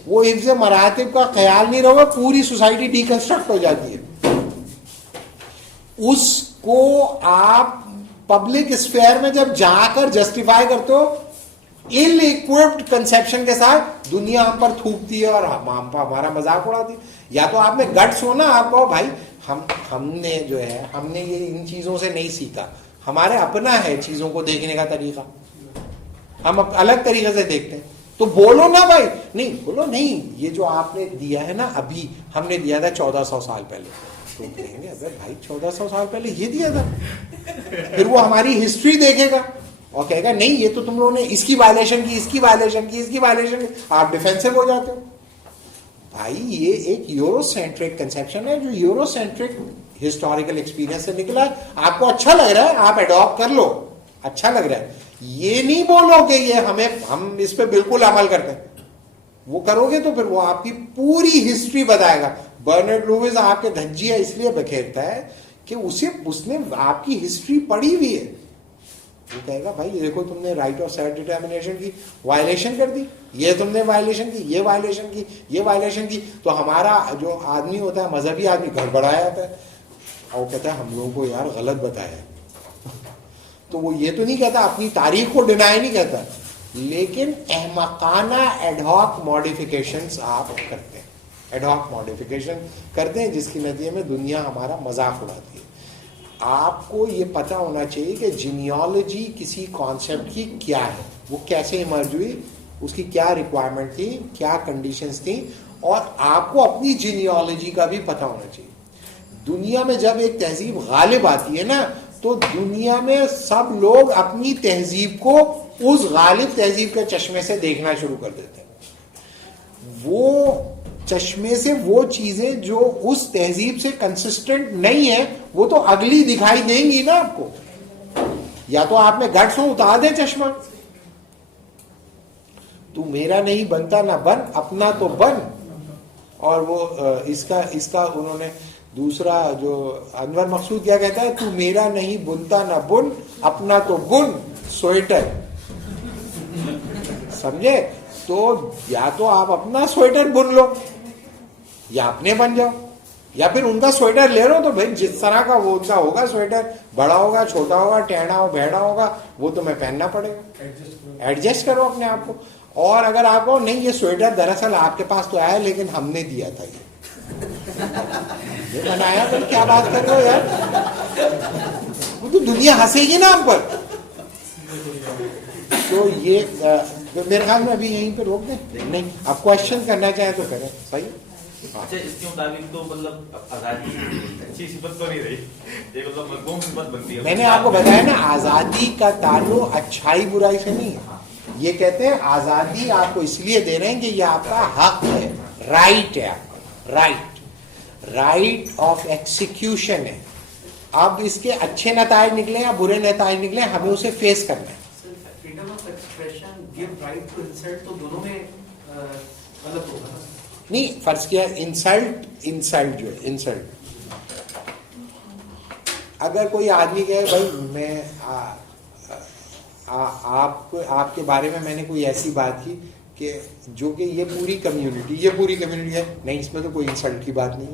وہ حفظ مراتب کا خیال نہیں رہا, پوری سوسائٹی ڈیکنسٹرکٹ ہو جاتی ہے. اس کو آپ پبلک اسفیئر میں جب جا کر جسٹیفائی کرتے ہو ایل ایکوپڈ کنسپشن کے ساتھ, دنیا ہم پر تھوکتی ہے اور ہمارا مذاق اڑاتی ہے. یا تو آپ میں گٹس ہونا, آپ کہو بھائی ہم نے جو ہے ہم نے یہ ان چیزوں سے نہیں سیکھا, ہمارے اپنا ہے چیزوں کو دیکھنے کا طریقہ, ہم الگ طریقے سے دیکھتے ہیں. تو بولو نا بھائی, نہیں بولو نہیں, یہ جو آپ نے دیا ہے نا ابھی, ہم نے دیا تھا 1400 سال پہلے. تو کہیں گے اگر بھائی 1400 سال پہلے یہ دیا تھا, پھر وہ ہماری ہسٹری دیکھے گا اور کہے گا نہیں یہ تو تم لوگوں نے اس کی وائلیشن کی, اس کی وائلیشن کی, اس کی وائلیشن کی, آپ ڈیفینسو ہو جاتے ہو. بھائی یہ ایک یورو سینٹرک کنسپشن ہے, جو یورو سینٹرک ہسٹوریکل ایکسپیرینس سے نکلا ہے. آپ کو اچھا لگ رہا ہے, آپ اڈاپٹ کر لو, اچھا لگ رہا ہے. یہ نہیں بولو کہ یہ ہم اس پہ بالکل عمل کرتے ہیں. وہ کرو گے تو پھر وہ آپ کی پوری ہسٹری بتائے گا. برنارڈ لوئس آپ کے دھجیاں اس لیے بکھیرتا ہے کہ اس نے آپ کی ہسٹری پڑھی ہوئی ہے. وہ کہے گا بھائی یہ دیکھو تم نے رائٹ آف سیلف ڈٹرمنیشن کی وائلیشن کر دی, یہ تم نے وائلیشن کی, یہ وائلیشن کی, یہ وائلیشن کی. تو ہمارا جو آدمی ہوتا ہے, مذہبی آدمی, گڑبڑایا جاتا ہے اور کہتا ہے ہم لوگوں کو یار غلط بتایا. تو وہ یہ تو نہیں کہتا, اپنی تاریخ کو ڈینائی نہیں کرتا, لیکن احمقانہ ایڈ ہاک ماڈیفیکیشنز آپ کرتے ہیں, ایڈ ہاک ماڈیفیکیشن کرتے ہیں جس کی نتیجے میں دنیا ہمارا مذاق اڑاتی ہے. آپ کو یہ پتا ہونا چاہیے کہ جینیالوجی کسی کانسیپٹ کی کیا ہے, وہ کیسے ایمرج ہوئی, اس کی کیا ریکوائرمنٹ تھی, کیا کنڈیشنز تھیں, اور آپ کو اپنی جینیالوجی کا بھی پتا ہونا چاہیے. دنیا میں جب ایک تہذیب غالب آتی ہے نا, تو دنیا میں سب لوگ اپنی تہذیب کو اس غالب تہذیب کے چشمے سے دیکھنا شروع کر دیتے ہیں. وہ چشمے سے وہ چیزیں جو اس تہذیب سے کنسسٹنٹ نہیں ہے وہ تو اگلی دکھائی دیں گی نا آپ کو. یا تو آپ میں گٹس ہو, اتار دیں چشمہ, تو میرا نہیں بنتا نہ بن, اپنا تو بن. اور وہ اس کا انہوں نے دوسرا جو انور مقصود کیا کہتا ہے, تو میرا نہیں بنتا نہ بن, اپنا تو بن سویٹر. سمجھے؟ تو یا تو آپ اپنا سویٹر بن لو یا اپنے بن جاؤ, یا پھر ان کا سویٹر لے لو. تو بھائی جس طرح کا وہ ان کا ہوگا سویٹر, بڑا ہوگا, چھوٹا ہوگا, ٹیڑھا ہو, بھیڑا ہوگا, وہ تمہیں پہننا پڑے گا. ایڈجسٹ کرو اپنے آپ کو. اور اگر آپ کو نہیں یہ سویٹر دراصل آپ کے پاس تو آیا لیکن ہم نے دیا تھا, یہ بنایا, تو کیا بات کر رہے ہو یار, وہ تو دنیا ہنسے گی نا ہم پر. تو یہ میرے خیال میں ابھی یہیں پہ روک دیں. نہیں آپ کوشچن کرنا چاہیں تو کریں. صحیح. اچھا اس کے مطابق تو مطلب آزادی اچھی صفت تو نہیں رہی, یہ مطلب مضمون صفت بنتی ہے. میں نے آپ کو بتایا نا, آزادی کا تعلق اچھائی برائی سے نہیں ہے. یہ کہتے ہیں آزادی آپ کو اس لیے دے رہے ہیں کہ یہ آپ کا حق ہے, رائٹ ہے, آپ کا رائٹ آف ایکسیکیوشن ہے. اب اس کے اچھے نتائج نکلے یا برے نتائج نکلے, ہمیں اسے فیس کرنا ہے. Freedom of expression, give right to insult, تو دونوں میں غلط ہوگا نہیں. فرض کیا انسلٹ جو ہے, انسلٹ, اگر کوئی آدمی کہے بھائی میں آپ کے بارے میں نے کوئی ایسی بات کی کہ جو کہ یہ پوری کمیونٹی ہے, نہیں اس میں تو کوئی انسلٹ کی بات نہیں ہے.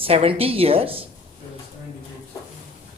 70 years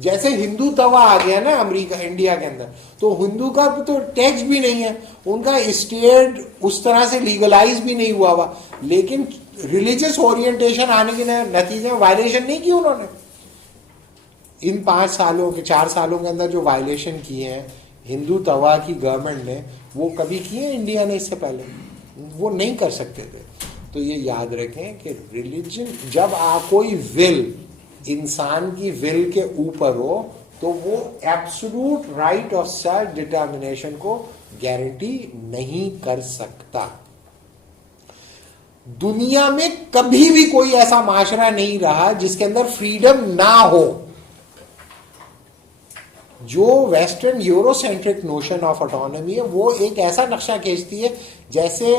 جیسے ہندو توا آ گیا نا امریکہ انڈیا کے اندر, تو ہندو کا تو ٹیکس بھی نہیں ہے, ان کا اسٹیٹ اس طرح سے لیگلائز بھی نہیں ہوا, لیکن ریلیجیس اورینٹیشن آنے کے نتیجے میں وائلیشن نہیں کی انہوں نے. ان 4 سالوں کے اندر جو وائلیشن کیے ہیں ہندو توا کی گورنمنٹ نے, وہ کبھی کیے انڈیا نے اس سے پہلے؟ وہ نہیں کر سکتے تھے. تو یہ یاد رکھیں کہ ریلیجن, جب کوئی ول انسان کی ول کے اوپر ہو تو وہ absolute right of self determination کو گارنٹی نہیں کر سکتا. دنیا میں کبھی بھی کوئی ایسا معاشرہ نہیں رہا جس کے اندر فریڈم نہ ہو. جو western Eurocentric notion of autonomy ہے وہ ایک ایسا نقشہ کھینچتی ہے جیسے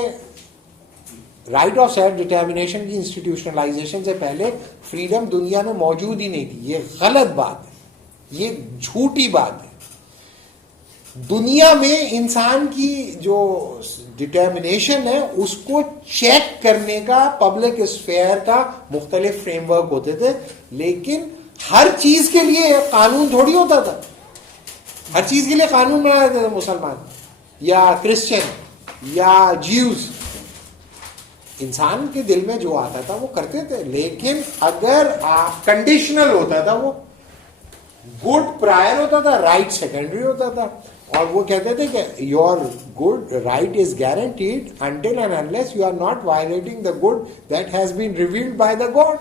رائٹ آف سیلف ڈٹرمنیشن کی انسٹیٹیوشنلائزیشن سے پہلے فریڈم دنیا میں موجود ہی نہیں تھی. یہ غلط بات ہے, یہ جھوٹی بات ہے. دنیا میں انسان کی جو ڈٹرمنیشن ہے اس کو چیک کرنے کا پبلک اسفیئر کا مختلف فریم ورک ہوتے تھے, لیکن ہر چیز کے لیے قانون تھوڑی ہوتا تھا. ہر چیز کے لیے قانون بنا دیتے تھے مسلمان یا کرسچن یا جیوز. انسان کے دل میں جو آتا تھا وہ کرتے تھے, لیکن اگر کنڈیشنل ہوتا تھا, وہ گڈ پرائر ہوتا تھا, رائٹ سیکنڈری ہوتا تھا. اور وہ کہتے تھے کہ your good right is guaranteed until and unless you are not violating the good that has been revealed by the God.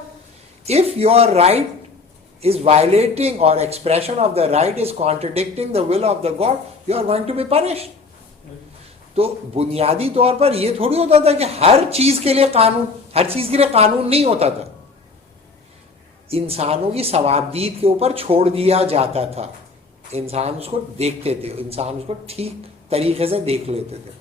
If your right is violating or expression of the right is contradicting the will of the God, you are going to be punished. تو بنیادی طور پر یہ تھوڑی ہوتا تھا کہ ہر چیز کے لیے قانون نہیں ہوتا تھا. انسانوں کی ثوابدید کے اوپر چھوڑ دیا جاتا تھا. انسان اس کو دیکھتے تھے, انسان اس کو ٹھیک طریقے سے دیکھ لیتے تھے.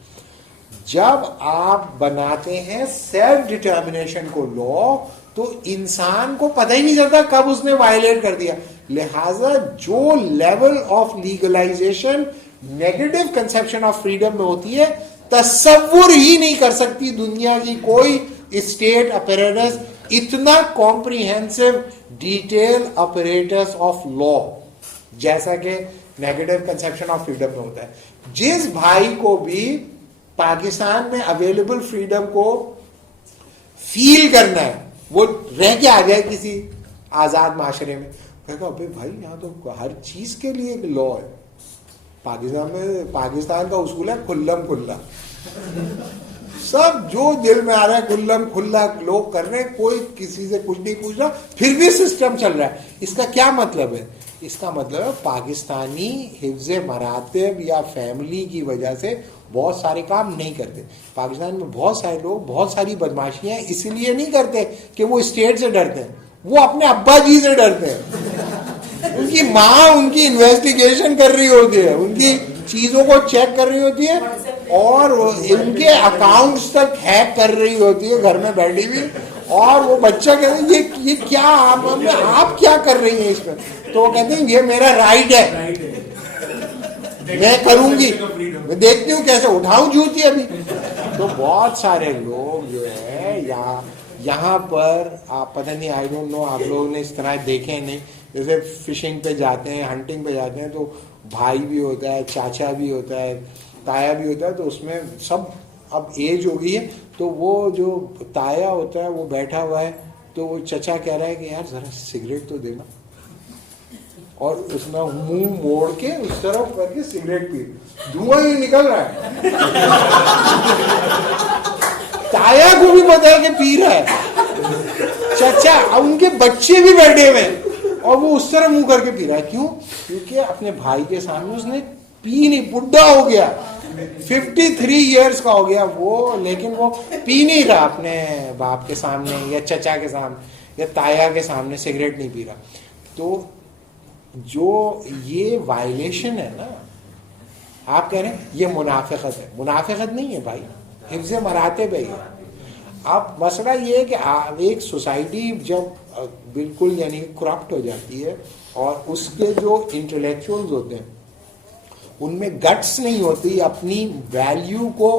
جب آپ بناتے ہیں سیلف ڈٹرمنیشن کو لا, تو انسان کو پتہ ہی نہیں چلتا کب اس نے وائلیٹ کر دیا. لہذا جو level of legalization negative conception of freedom میں ہوتی ہے, تصور ہی نہیں کر سکتی دنیا کی کوئی اسٹیٹ اپیریٹس اتنا comprehensive detail apparatus of law جیسا کہ نیگیٹو کنسپشن آف فریڈم میں ہوتا ہے. جس بھائی کو بھی پاکستان میں اویلیبل فریڈم کو فیل کرنا ہے, وہ رہ کے آ جائے کسی آزاد معاشرے میں, کہے گا ابے بھائی یہاں تو ہر چیز کے لیے ایک لا ہے. پاکستان میں پاکستان کا اصول ہے کھلم کھلا, سب جو دل میں آ رہا ہے کھلم کھلا لوگ کر رہے ہیں, کوئی کسی سے کچھ نہیں پوچھ رہا, پھر بھی سسٹم چل رہا ہے. اس کا کیا مطلب ہے؟ اس کا مطلب ہے پاکستانی حفظ مراتب یا فیملی کی وجہ سے بہت سارے کام نہیں کرتے. پاکستان میں بہت سارے لوگ بہت ساری بدماشیاں اس لیے نہیں کرتے کہ وہ اسٹیٹ سے ڈرتے ہیں, وہ اپنے ابا جی سے ڈرتے ہیں. ان کی ماں ان کی انویسٹیگیشن کر رہی ہوتی ہے, ان کی چیزوں کو چیک کر رہی ہوتی ہے, اور ان کے اکاؤنٹس تک ہیک کر رہی ہوتی ہے گھر میں بیٹھی ہوئی, اور وہ بچہ کہتے ہیں یہ کیا آپ کیا کر رہی ہیں اس میں؟ تو وہ کہتے ہیں یہ میرا رائٹ ہے, میں کروں گی, میں دیکھتی ہوں کیسے اٹھاؤں جوتی ابھی. تو بہت سارے لوگ جو ہے یہاں پر آپ پتہ نہیں, آئی ڈونٹ نو آپ لوگوں نے اس طرح دیکھے نہیں, جیسے فشنگ پہ جاتے ہیں, ہنٹنگ پہ جاتے ہیں, تو بھائی بھی ہوتا ہے, چاچا بھی ہوتا ہے, تایا بھی ہوتا ہے, تو اس میں سب اب ایج ہو گئی ہے, تو وہ جو تایا ہوتا ہے وہ بیٹھا ہوا ہے, تو وہ چچا کہہ رہا ہے کہ یار ذرا سگریٹ تو دینا, اور اس میں منہ موڑ کے اس طرف کر کے سگریٹ پی, دھواں ہی نکل رہا ہے. تایا کو بھی پتا ہے کہ پی رہا ہے, چچا ان کے بچے بھی بیٹھے ہوئے اور وہ اس طرح منہ کر کے پی رہا ہے. کیوں؟ کیونکہ اپنے بھائی کے سامنے اس نے پی نہیں, بڈھا ہو گیا, 53 ایئرس کا ہو گیا وہ, لیکن وہ پی نہیں رہا اپنے باپ کے سامنے یا چچا کے سامنے یا تایا کے سامنے سگریٹ نہیں پی رہا. تو جو یہ وائلیشن ہے نا, آپ کہہ رہے ہیں یہ منافقت ہے. منافقت نہیں ہے بھائی, حفظ مراتب ہے. اب مسئلہ یہ ہے کہ ایک سوسائٹی جب بالکل یعنی کرپٹ ہو جاتی ہے اور اس کے جو انٹلیکچوئلز ہوتے ہیں ان میں گٹس نہیں ہوتی اپنی ویلیو کو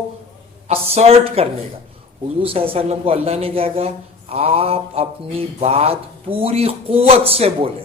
اسرٹ کرنے کا. حضور صلی اللہ علیہ وسلم کو اللہ نے کیا کہا, آپ اپنی بات پوری قوت سے بولیں,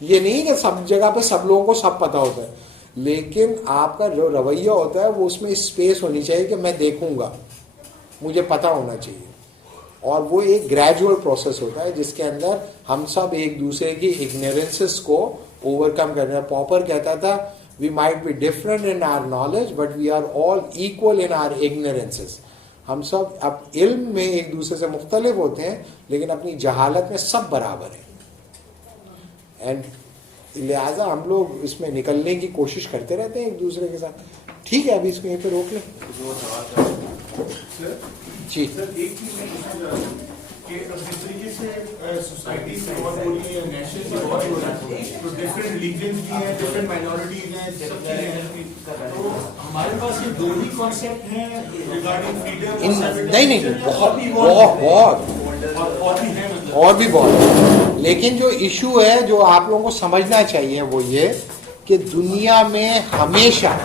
یہ نہیں کہ سب جگہ پہ سب لوگوں کو سب پتا ہوتا ہے, لیکن آپ کا جو رویہ ہوتا ہے وہ اس میں اسپیس ہونی چاہیے کہ میں دیکھوں گا, مجھے پتا ہونا چاہیے. اور وہ ایک گریجول پروسیس ہوتا ہے جس کے اندر ہم سب ایک دوسرے کی اگنورینسز کو اوور کم کرنا ہے. پاپر کہتا تھا we might be different in our knowledge but we are all equal in our ignorances. ہم سب اب علم میں ایک دوسرے سے مختلف ہوتے ہیں لیکن اپنی جہالت میں سب برابر ہیں. اینڈ لہٰذا ہم لوگ اس میں نکلنے کی کوشش کرتے رہتے ہیں ایک دوسرے کے ساتھ. ٹھیک ہے, ابھی اس کو یہیں پہ روک لیں. جی سر, ایک چیز میں پوچھنا کہ جس طریقے سے سوسائٹی سے اور پوری نیشن سے بہت ہو رہا ہے, تو ڈفرینٹ ریلیجنس بھی ہیں, ڈفرینٹ مائنورٹیز ہیں, سب چیزیں, تو ہمارے پاس یہ دو ہی کانسیپٹ ہیں ریگارڈنگ فریڈم. نہیں بہت اور بھی بہت. لیکن جو ایشو ہے جو آپ لوگوں کو سمجھنا چاہیے وہ یہ کہ دنیا میں ہمیشہ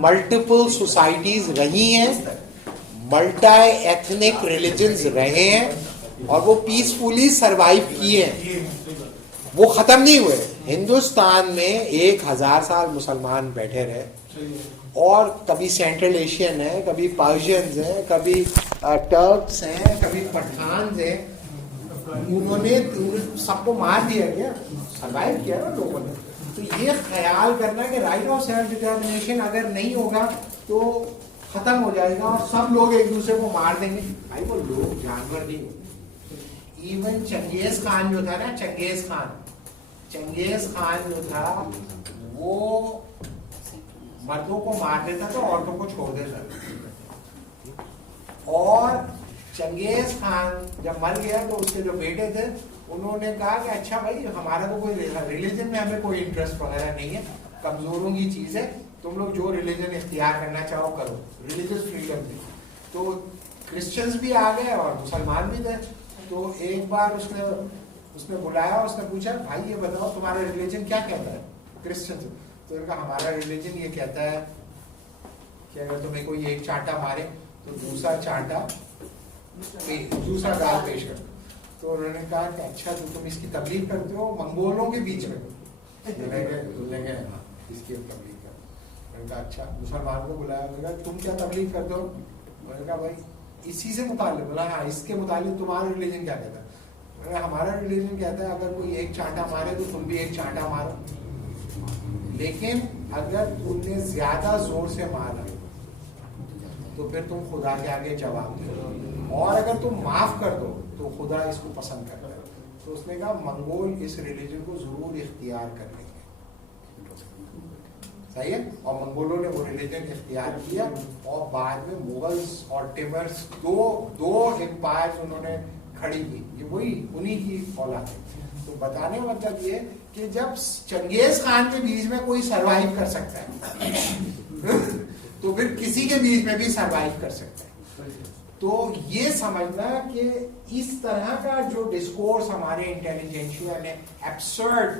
ملٹیپل سوسائٹیز رہی ہیں, ملٹی ایتھنک ریلیجنز رہے ہیں, اور وہ پیسفلی سروائیو کیے ہیں, وہ ختم نہیں ہوئے. ہندوستان میں 1000 سال مسلمان بیٹھے رہے, اور کبھی سینٹرل ایشین ہے, کبھی پرشینز ہیں, کبھی ٹرکس ہیں, کبھی پٹھانز ہیں. انہوں نے سب کو مار دیا گیا, سروائیو کیا نا لوگوں نے. تو یہ خیال کرنا کہ رائٹ آف سیلف ڈٹرمنیشن اگر نہیں ہوگا تو ختم ہو جائے گا اور سب لوگ ایک دوسرے کو مار دیں گے. بھائی وہ لوگ جانور نہیں ہوتے. ایون چنگیز خان جو تھا نا, چنگیز خان جو تھا وہ مردوں کو مار دیتا تھا, عورتوں کو چھوڑ دیتا تھا. اور چنگیز خان جب مر گیا تو اس کے جو بیٹے تھے انہوں نے کہا کہ اچھا بھائی ہمارا تو کوئی ریلیجن میں ہمیں کوئی انٹرسٹ وغیرہ نہیں ہے, کمزوروں کی چیز ہے, تم لوگ جو ریلیجن اختیار کرنا چاہو کرو, ریلیجس فریڈم تھی. تو کرسچنز بھی آ گئے اور مسلمان بھی تھے. تو ایک بار اس نے بلایا, اس نے پوچھا بھائی یہ بتاؤ تمہارا ریلیجن کیا کہتا ہے, کرسچن. تو انہوں نے کہا ہمارا ریلیجن یہ کہتا ہے کہ اگر تمہیں کوئی ایک چانٹا مارے تو دوسرا گال پیش کر. تو انہوں نے کہا کہ اچھا تو تم اس کی تبلیغ کرتے ہو منگولوں کے بیچ میں. اس کی تبلیغ کر. میں نے کہا اچھا. مسلمان کو بلایا, میں نے کہا تم کیا تبلیغ کرتے ہو. میں نے کہا بھائی اسی سے متعلق. بولا ہاں اس کے متعلق تمہارا ریلیجن کیا کہتا ہے. میں نے کہا ہمارا ریلیجن کہتا ہے اگر کوئی ایک چانٹا مارے تو تم بھی ایک چانٹا مارو, لیکن اگر تم نے زیادہ زور سے مارا تو پھر تم خدا کے آگے جواب دو, اور اگر تم معاف کر دو تو خدا اس کو پسند کرتا ہے. تو اس نے کہا منگول اس ریلیجن کو ضرور اختیار کر لیں گے. صحیح ہے. اور منگولوں نے وہ ریلیجن اختیار کیا, اور بعد میں مغلز اور ٹیمرز دو امپائرز انہوں نے کھڑی کی. یہ وہی انہی کی اولاد ہے. تو بتانے کا مطلب یہ کہ جب چنگیز خان کے بیچ میں کوئی سروائیو کر سکتا ہے تو پھر کسی کے بیچ میں بھی سروائیو کر سکتا ہے. تو یہ سمجھنا کہ اس طرح کا جو ڈسکورس ہمارے انٹیلیجنشیا نے ایبسرڈ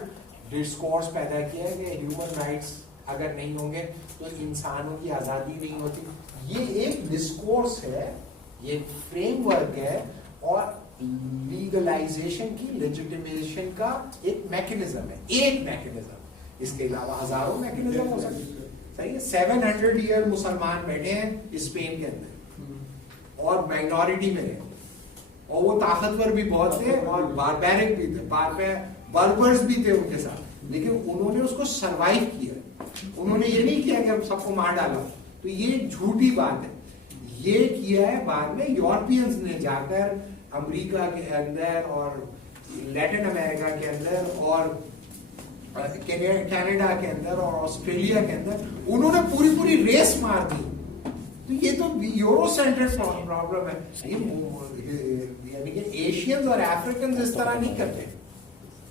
ڈسکورس پیدا کیا ہے کہ ہیومن رائٹس اگر نہیں ہوں گے تو انسانوں کی آزادی نہیں ہوتی. یہ ایک ڈسکورس ہے, یہ فریم ورک ہے, اور لیگلائزیشن کی لیجیٹیمیشن کا ایک میکینزم ہے, ایک میکینزم. اس کے علاوہ ہزاروں میکینزم ہو سکتے ہیں. صحیح ہے. 700 ایئر مسلمان بیٹھے ہیں اسپین کے اندر اور مائنورٹی میں رہے, اور وہ طاقتور بھی بہت تھے اور باربیرک بھی تھے, بربرز بھی تھے ان کے ساتھ, لیکن انہوں نے اس کو سروائیو کیا. انہوں نے یہ نہیں کیا کہ ہم سب کو مار ڈالا. تو یہ جھوٹی بات ہے. یہ کیا ہے بعد میں یورپینز نے جا کر امریکہ کے اندر اور لیٹن امریکہ کے اندر اور کینیڈا کے اندر اور آسٹریلیا کے اندر انہوں نے پوری ریس مار دی. تو یہ تو یورو سینٹرڈ پرابلم ہے. یعنی کہ ایشینز اور افریکنز اس طرح نہیں کرتے,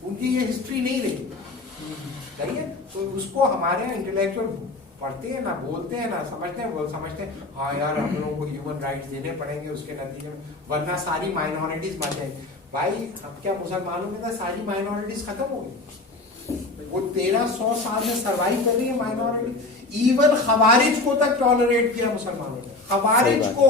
ان کی یہ ہسٹری نہیں رہی. صحیح ہے. تو اس کو ہمارے انٹلیکچوئل پڑھتے ہیں نہ بولتے ہیں نہ سمجھتے ہیں. وہ سمجھتے ہیں ہاں یار ہم لوگوں کو ہیومن رائٹس دینے پڑیں گے اس کے نتیجے میں, ورنہ ساری مائنورٹیز مر جائیں گی. بھائی اب کیا مسلمانوں میں تھا ساری مائنورٹیز ختم ہو گئی. وہ 1300 سال میں سروائیو کر رہی ہے مائنورٹی. ایون خوارج کو تک ٹالریٹ کیا مسلمانوں نے, خوارج کو.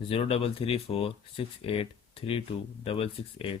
033468326668।